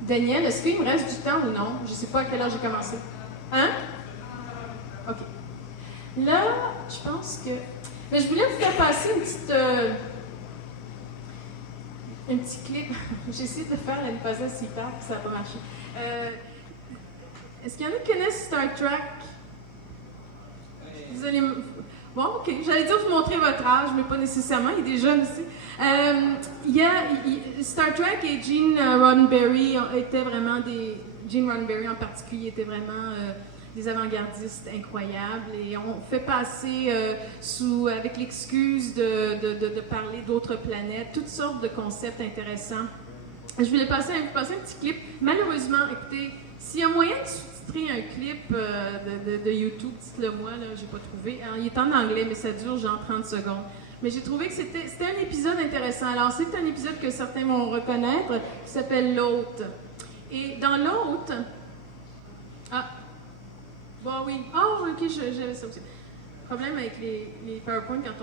Daniel, est-ce qu'il me reste du temps ou non? Je ne sais pas à quelle heure j'ai commencé. Hein? OK. Là, je pense que... Mais je voulais vous faire passer un petit clip. J'ai essayé de faire l'année passée à super, puis ça n'a pas marché. Est-ce qu'il y en a qui connaissent Star Trek? Vous allez me... Bon, OK. J'allais dire vous montrer votre âge, mais pas nécessairement. Il y a des jeunes ici. Star Trek et Gene Roddenberry étaient vraiment Gene Roddenberry en particulier était vraiment des avant-gardistes incroyables et ont fait passer avec l'excuse de parler d'autres planètes, toutes sortes de concepts intéressants. Je voulais vous passer un petit clip. Malheureusement, écoutez, s'il y a moyen de sous-titrer un clip de YouTube, dites-le moi, là, j'ai pas trouvé. Alors, il est en anglais, mais ça dure genre 30 secondes. Mais j'ai trouvé que c'était un épisode intéressant. Alors, c'est un épisode que certains vont reconnaître, qui s'appelle L'Hôte. Et dans L'Hôte... Ah! Bon, oui. Oh, OK, j'avais ça aussi. Problème avec les PowerPoint quand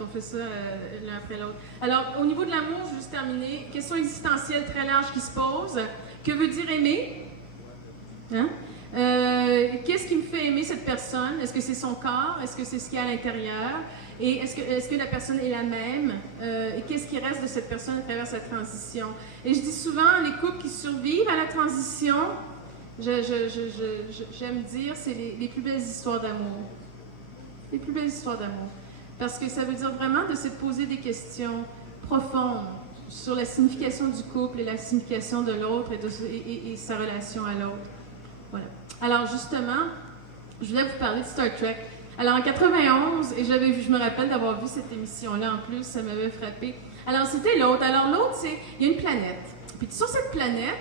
on fait ça l'un après l'autre. Alors, au niveau de l'amour, je vais juste terminer. Question existentielle très large qui se pose. Que veut dire aimer? Hein? Qu'est-ce qui me fait aimer cette personne? Est-ce que c'est son corps? Est-ce que c'est ce qu'il y a à l'intérieur? Et est-ce que la personne est la même? Et qu'est-ce qui reste de cette personne à travers sa transition? Et je dis souvent, les couples qui survivent à la transition, j'aime dire, c'est les plus belles histoires d'amour. Les plus belles histoires d'amour. Parce que ça veut dire vraiment de se poser des questions profondes sur la signification du couple et la signification de l'autre et sa relation à l'autre. Voilà. Alors justement, je voulais vous parler de Star Trek. Alors en 91, et je me rappelle d'avoir vu cette émission-là en plus, ça m'avait frappé. Alors c'était l'autre. Alors l'autre, il y a une planète. Puis sur cette planète,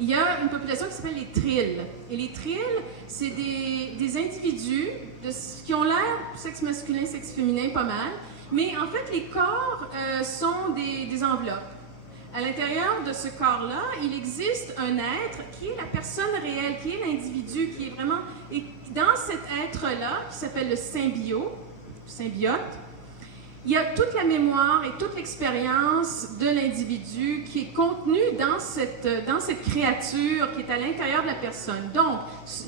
il y a une population qui s'appelle les Trills. Et les Trills, c'est des individus qui ont l'air sexe masculin, sexe féminin, pas mal, Mais en fait, les corps sont des enveloppes. À l'intérieur de ce corps-là, il existe un être qui est la personne réelle, qui est l'individu, qui est vraiment... Et dans cet être-là, qui s'appelle le symbiote, il y a toute la mémoire et toute l'expérience de l'individu qui est contenue dans cette créature qui est à l'intérieur de la personne. Donc,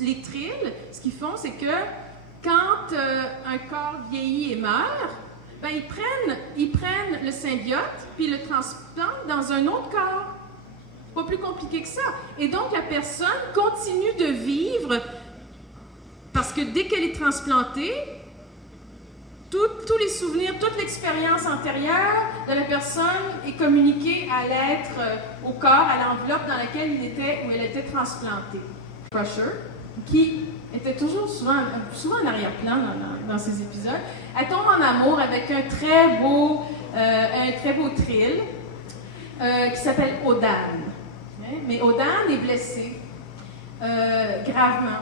les trilles, ce qu'ils font, c'est que quand un corps vieillit et meurt, ben, ils prennent le symbiote puis le transplantent dans un autre corps. Pas plus compliqué que ça. Et donc, la personne continue de vivre parce que dès qu'elle est transplantée, tous les souvenirs, toute l'expérience antérieure de la personne est communiquée à l'être, au corps, à l'enveloppe dans laquelle elle était transplantée. Crusher, qui était toujours souvent en arrière-plan dans ces épisodes, elle tombe en amour avec un très beau thrill qui s'appelle Odan. Mais Odan est blessé gravement.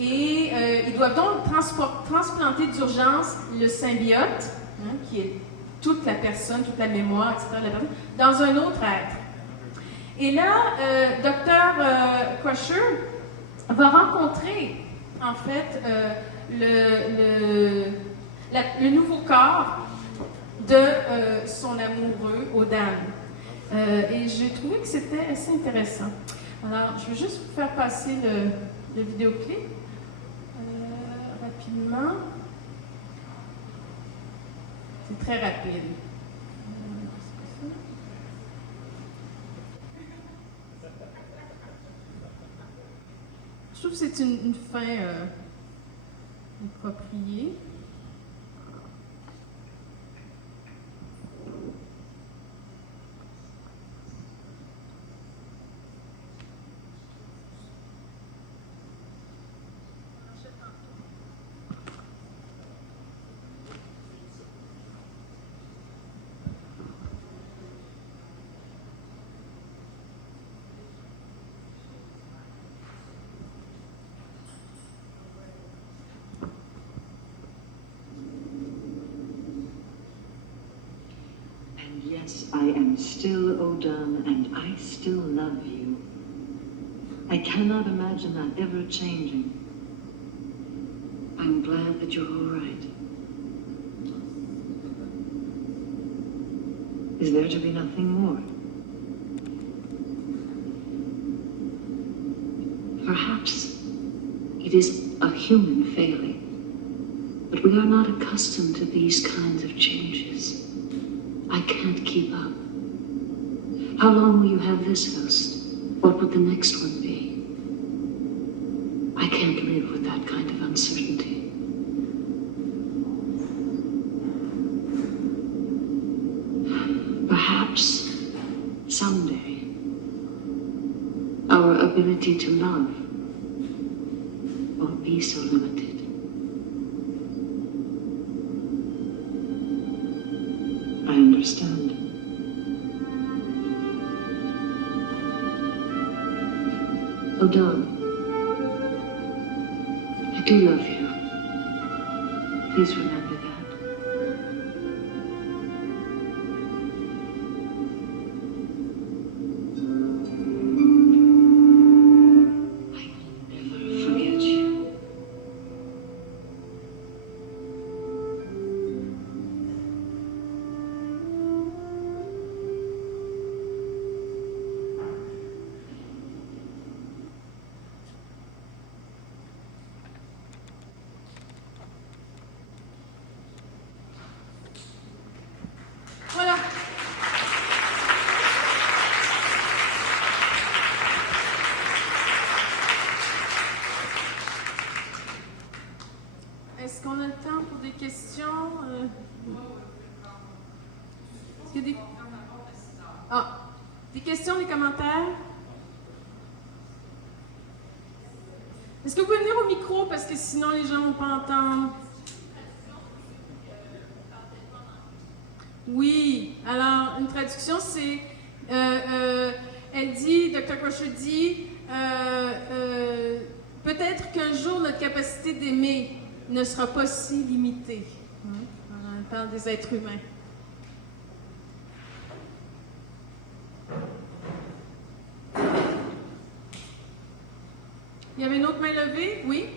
Et ils doivent donc transplanter d'urgence le symbiote, qui est toute la personne, toute la mémoire, etc., de la personne, dans un autre être. Et là, Dr. Crusher va rencontrer, en fait, le nouveau corps de son amoureux, Odan. Et j'ai trouvé que c'était assez intéressant. Alors, je vais juste vous faire passer le vidéoclip rapidement. C'est très rapide. Je trouve que c'est une fin appropriée. Yes, I am still Odan, and I still love you. I cannot imagine that ever changing. I'm glad that you're all right. Is there to be nothing more? Perhaps it is a human failing, but we are not accustomed to these kinds of changes. I can't keep up. How long will you have this house? What would the next one be? I can't live with that kind of uncertainty. Perhaps someday our ability to love won't be so limited. I understand. Odan, I do love you. Please remember that. I will never forget you. Voilà. Est-ce qu'on a le temps pour des questions? Est-ce qu'il y a des questions, des commentaires? Est-ce que vous pouvez venir au micro parce que sinon les gens ne vont pas entendre? Oui, alors une traduction c'est, elle dit, Dr. Crusher dit, peut-être qu'un jour notre capacité d'aimer ne sera pas si limitée. Voilà un parle des êtres humains. Il y avait une autre main levée? Oui?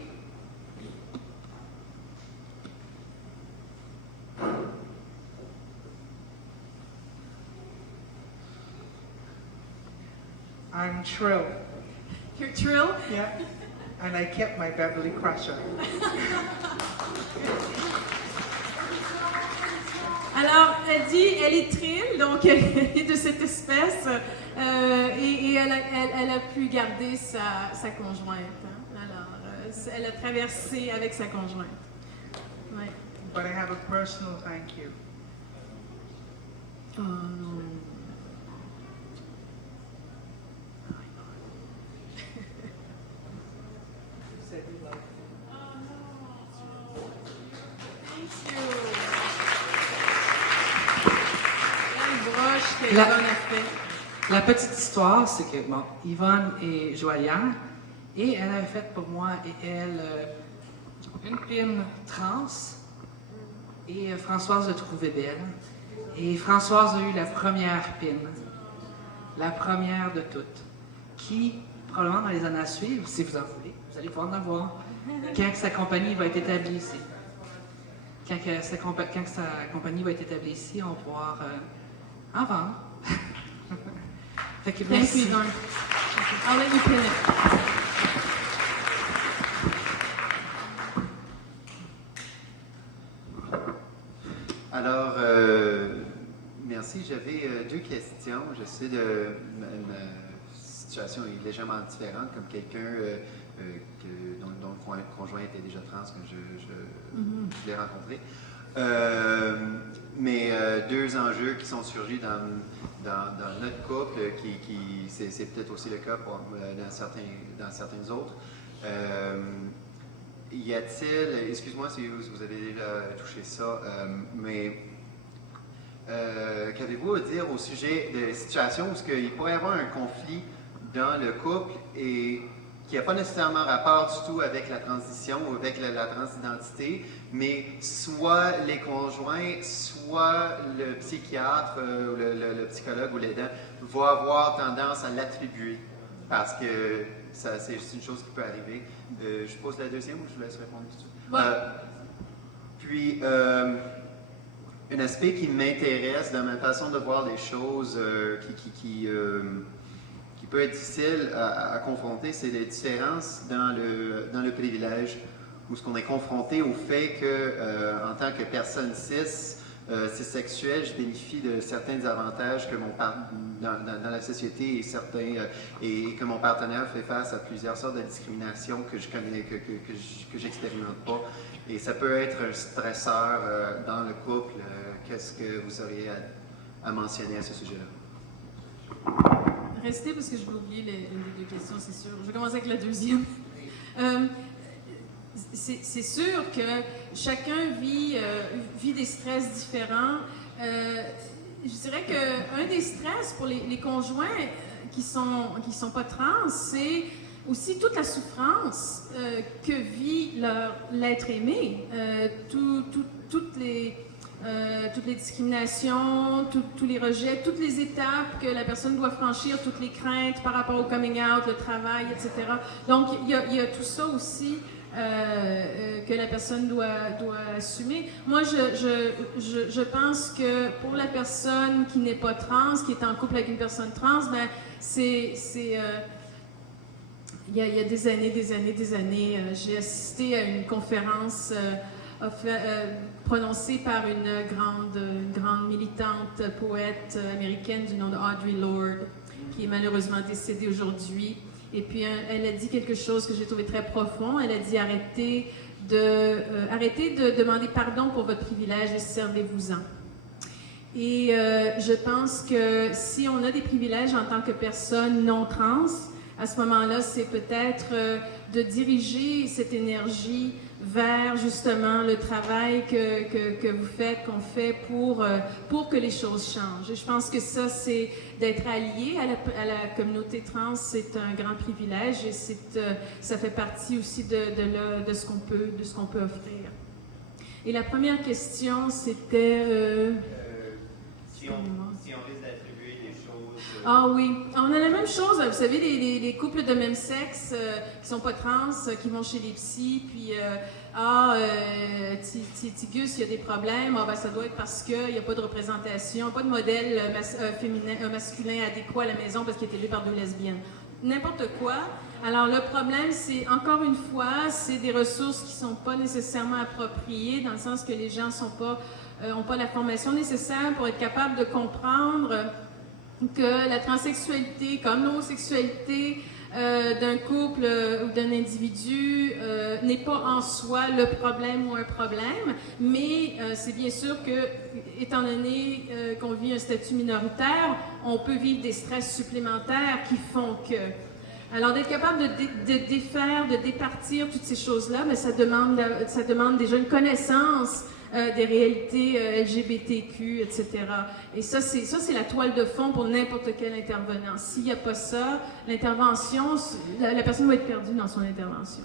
I'm Trill. You're Trill? Yeah. And I kept my Beverly Crusher. Alors, elle dit, elle est Trill, donc elle est de cette espèce, et elle a pu garder sa conjointe. Hein? Alors, elle a traversé avec sa conjointe. Ouais. But I have a personal thank you. Oh non. La petite histoire, c'est que, bon, Yvonne est joaillière et elle avait fait pour moi et elle une pin trans et Françoise l'a trouvée belle. Et Françoise a eu la première pin, la première de toutes, qui, probablement dans les années à suivre, si vous en voulez, vous allez pouvoir en avoir quand sa compagnie va être établie ici. Quand sa compagnie va être établie ici, on va pouvoir en vendre. Fait que Thank merci. you, Yvonne. I'll let you pin it. Alors, merci. J'avais deux questions. Je sais de ma situation est légèrement différente, comme quelqu'un dont le conjoint était déjà trans quand je l'ai rencontré. Mais deux enjeux qui sont surgis dans notre couple, c'est peut-être aussi le cas pour, dans certains autres. Y a-t-il, excuse-moi si vous avez déjà touché ça, mais qu'avez-vous à dire au sujet de situations où il pourrait y avoir un conflit dans le couple et qui n'a pas nécessairement rapport du tout avec la transition ou avec la transidentité, mais soit les conjoints, soit le psychiatre, ou le psychologue ou l'aidant va avoir tendance à l'attribuer parce que c'est une chose qui peut arriver. Je pose la deuxième ou je vous laisse répondre tout de suite? Ouais. Puis, un aspect qui m'intéresse dans ma façon de voir les choses, qui peut être difficile à confronter, c'est les différences dans le privilège, où ce qu'on est confronté au fait que, en tant que personne cis-sexuelle, je bénéficie de certains avantages que dans la société et que mon partenaire fait face à plusieurs sortes de discriminations que je connais, que j'expérimente pas. Et ça peut être un stresseur dans le couple. Qu'est-ce que vous auriez à mentionner à ce sujet-là? Restez parce que je vais oublier une des deux questions, c'est sûr. Je vais commencer avec la deuxième. C'est sûr que chacun vit des stress différents. Je dirais qu'un des stress pour les conjoints qui sont pas trans, c'est aussi toute la souffrance que vit l'être aimé. Toutes les discriminations, tous les rejets, toutes les étapes que la personne doit franchir, toutes les craintes par rapport au coming out, le travail, etc. Donc, il y a tout ça aussi que la personne doit assumer. Moi, je pense que pour la personne qui n'est pas trans, qui est en couple avec une personne trans, ben, il y a des années, j'ai assisté à une conférence prononcée par une grande militante poète américaine du nom de Audre Lorde, qui est malheureusement décédée aujourd'hui. Et puis, elle a dit quelque chose que j'ai trouvé très profond. Elle a dit « Arrêtez de demander pardon pour votre privilège et servez-vous-en ». Et je pense que si on a des privilèges en tant que personne non trans, à ce moment-là, c'est peut-être de diriger cette énergie vers justement le travail que vous faites, qu'on fait pour que les choses changent. Et je pense que ça, c'est d'être allié à la communauté trans, c'est un grand privilège et ça fait partie aussi de ce qu'on peut offrir. Et la première question, c'était... Si on risque d'attribuer des choses... Ah oui, on a la même chose. Vous savez, les couples de même sexe qui sont pas trans, qui vont chez les psys, puis Tigus, il y a des problèmes. Ah ben ça doit être parce qu'il n'y a pas de représentation, pas de modèle masculin adéquat à la maison parce qu'il est élevé par 2 lesbiennes. N'importe quoi. Alors le problème, c'est encore une fois, c'est des ressources qui sont pas nécessairement appropriées, dans le sens que les gens n'ont pas la formation nécessaire pour être capables de comprendre que la transsexualité, comme l'homosexualité d'un couple ou d'un individu, n'est pas en soi le problème ou un problème, mais c'est bien sûr que, étant donné qu'on vit un statut minoritaire, on peut vivre des stress supplémentaires qui font que... Alors, d'être capable de défaire, de départir toutes ces choses-là, mais ça demande déjà une connaissance des réalités LGBTQ, etc. Et ça, c'est la toile de fond pour n'importe quel intervenant. S'il n'y a pas ça, l'intervention, la personne va être perdue dans son intervention.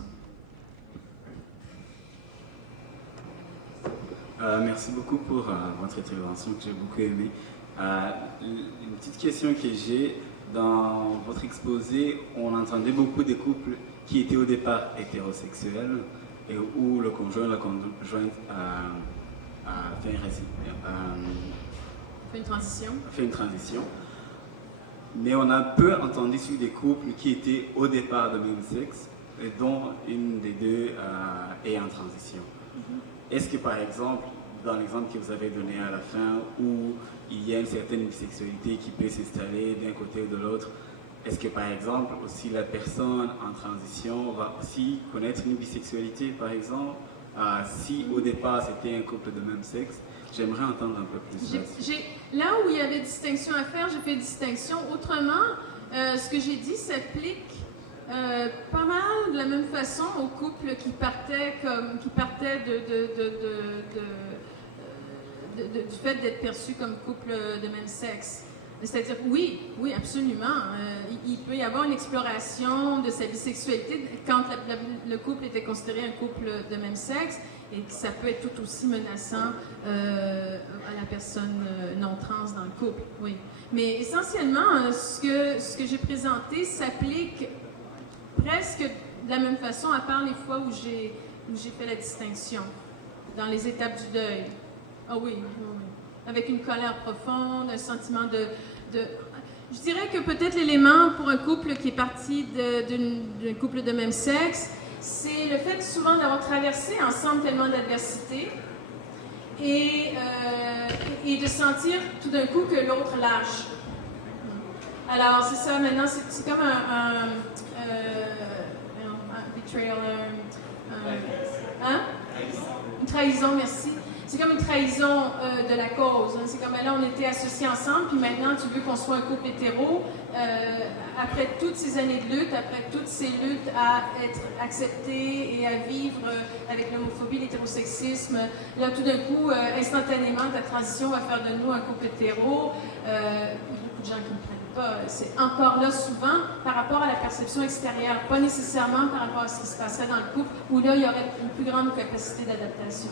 Merci beaucoup pour votre intervention que j'ai beaucoup aimée. Une petite question que j'ai, dans votre exposé, on entendait beaucoup des couples qui étaient au départ hétérosexuels et où le conjoint, la conjointe fait une transition. Mais on a peu entendu sur des couples qui étaient au départ de même sexe et dont une des deux est en transition. Est-ce que par exemple, dans l'exemple que vous avez donné à la fin, où il y a une certaine bisexualité qui peut s'installer d'un côté ou de l'autre, est-ce que par exemple aussi la personne en transition va aussi connaître une bisexualité par exemple, si au départ c'était un couple de même sexe? J'aimerais entendre un peu plus. Là où il y avait distinction à faire, j'ai fait distinction. Autrement, ce que j'ai dit s'applique pas mal de la même façon aux couples qui partaient du fait d'être perçus comme couple de même sexe. C'est-à-dire, oui, absolument. Il peut y avoir une exploration de sa bisexualité quand le couple était considéré un couple de même sexe, et que ça peut être tout aussi menaçant à la personne non trans dans le couple, oui. Mais essentiellement, ce que j'ai présenté s'applique presque de la même façon, à part les fois où j'ai fait la distinction, dans les étapes du deuil. Ah oui. Avec une colère profonde, un sentiment de... Je dirais que peut-être l'élément pour un couple qui est parti d'un couple de même sexe, c'est le fait souvent d'avoir traversé ensemble tellement d'adversités et de sentir tout d'un coup que l'autre lâche. Alors c'est ça, maintenant c'est comme un betrayal, une trahison, merci. C'est comme une trahison de la cause. Hein. C'est comme là, on était associés ensemble, puis maintenant, tu veux qu'on soit un couple hétéro. Après toutes ces années de lutte, après toutes ces luttes à être acceptés et à vivre avec l'homophobie, l'hétérosexisme, là, tout d'un coup, instantanément, ta transition va faire de nous un couple hétéro. Il y a beaucoup de gens qui ne prennent pas. C'est encore là, souvent, par rapport à la perception extérieure, pas nécessairement par rapport à ce qui se passait dans le couple, où là, il y aurait une plus grande capacité d'adaptation.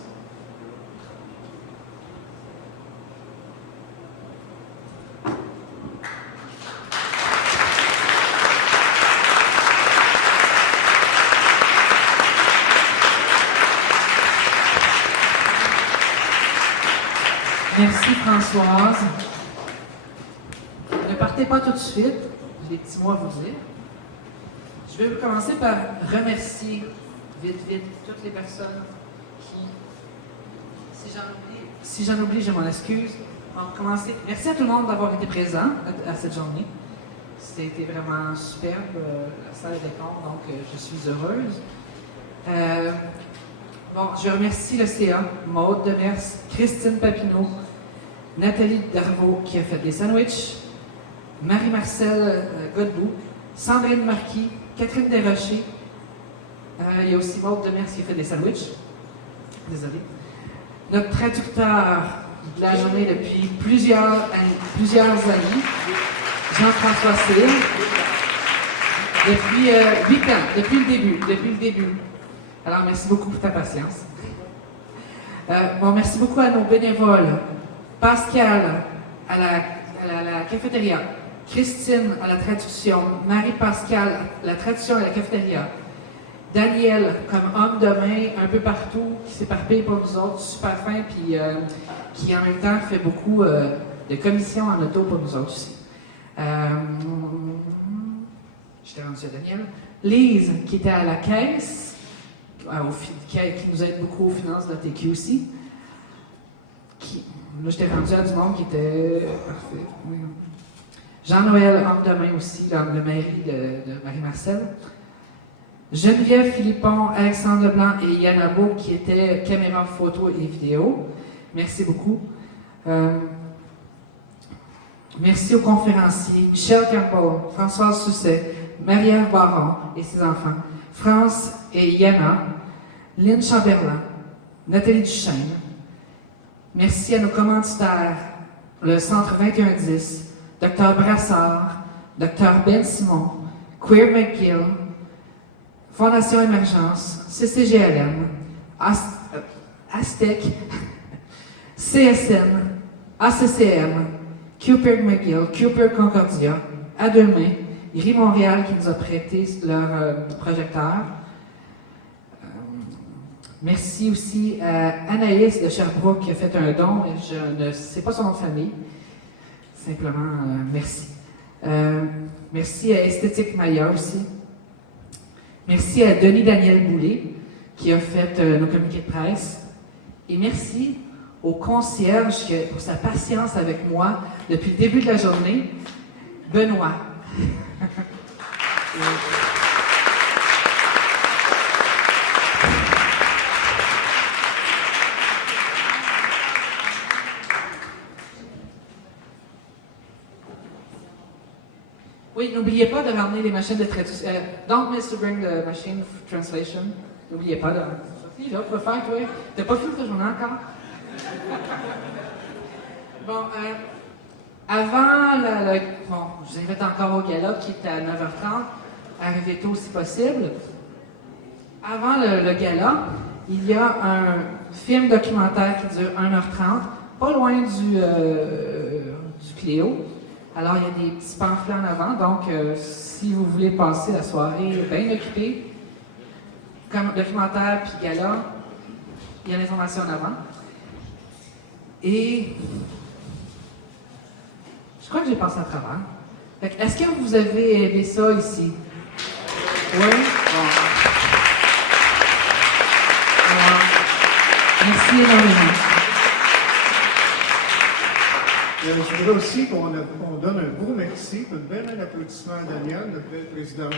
Merci Françoise. Ne partez pas tout de suite, j'ai des petits mots à vous dire. Je vais commencer par remercier vite toutes les personnes qui, si j'en oublie, je m'en excuse. On va commencer. Merci à tout le monde d'avoir été présent à cette journée. C'était vraiment superbe, la salle est décor, donc je suis heureuse. Je remercie le CA, Maude Demers, Christine Papineau, Nathalie Darvaux qui a fait des sandwichs, Marie-Marcel Godbout, Sandrine Marquis, Catherine Desrochers. Il y a aussi Maude Demers qui a fait des sandwichs. Désolée. Notre traducteur de la journée depuis plusieurs années, Jean-François Cyr, depuis 8 ans, depuis le début. Alors, merci beaucoup pour ta patience. Bon, merci beaucoup à nos bénévoles. Pascal à la cafétéria. Christine à la traduction. Marie-Pascal à la traduction à la cafétéria. Daniel, comme homme de main, un peu partout, qui s'éparpille pour nous autres, super fin, puis qui en même temps fait beaucoup de commissions en auto pour nous autres aussi. J'étais rendu à Daniel. Lise, qui était à la caisse, qui nous aide beaucoup aux finances de la TQ aussi. Là, j'étais rendu à du monde qui était parfait. Oui. Jean-Noël, homme de main aussi, l'homme de mairie de Marie-Marcel. Geneviève Philippon, Alexandre Leblanc et Yann Abo, qui étaient caméra photo et vidéo. Merci beaucoup. Merci aux conférenciers, Michel Campbell, Françoise Sousset, Marie-Ève Baron et ses enfants, France et Yana, Lynn Chamberlain, Nathalie Duchesne. Merci à nos commanditaires, le Centre 2110, Dr Brassard, Dr Ben Simon, Queer McGill, Fondation Émergence, CCGLM, Aztec, CSN, ACCM, Cooper McGill, Cooper Concordia, À Deux Mains, IRI Montréal qui nous a prêté leur projecteur. Merci aussi à Anaïs de Sherbrooke qui a fait un don. Je ne sais pas son nom de famille. Simplement, merci. Merci à Esthétique Maya aussi. Merci à Denis Daniel Boulay qui a fait nos communiqués de presse. Et merci au concierge pour sa patience avec moi depuis le début de la journée, Benoît. Oui, n'oubliez pas de ramener les machines de traduction. Don't miss to bring the machine of translation. N'oubliez pas de. Sophie, là, pour faire, toi. T'as pas fini ta journée encore? Bon, avant bon, je vous invite encore au gala qui est à 9h30. Arrivez tôt si possible. Avant le gala, il y a un film documentaire qui dure 1h30, pas loin du Cléo. Alors, il y a des petits pamphlets en avant, donc si vous voulez passer la soirée bien occupée, comme documentaire puis gala, il y a l'information en avant. Et je crois que j'ai passé à travers. Est-ce que vous avez aimé ça ici? Oui? Bon. Alors, merci énormément. Je voudrais aussi qu'on donne un gros merci, un bel applaudissement à Daniel, notre belle présidente.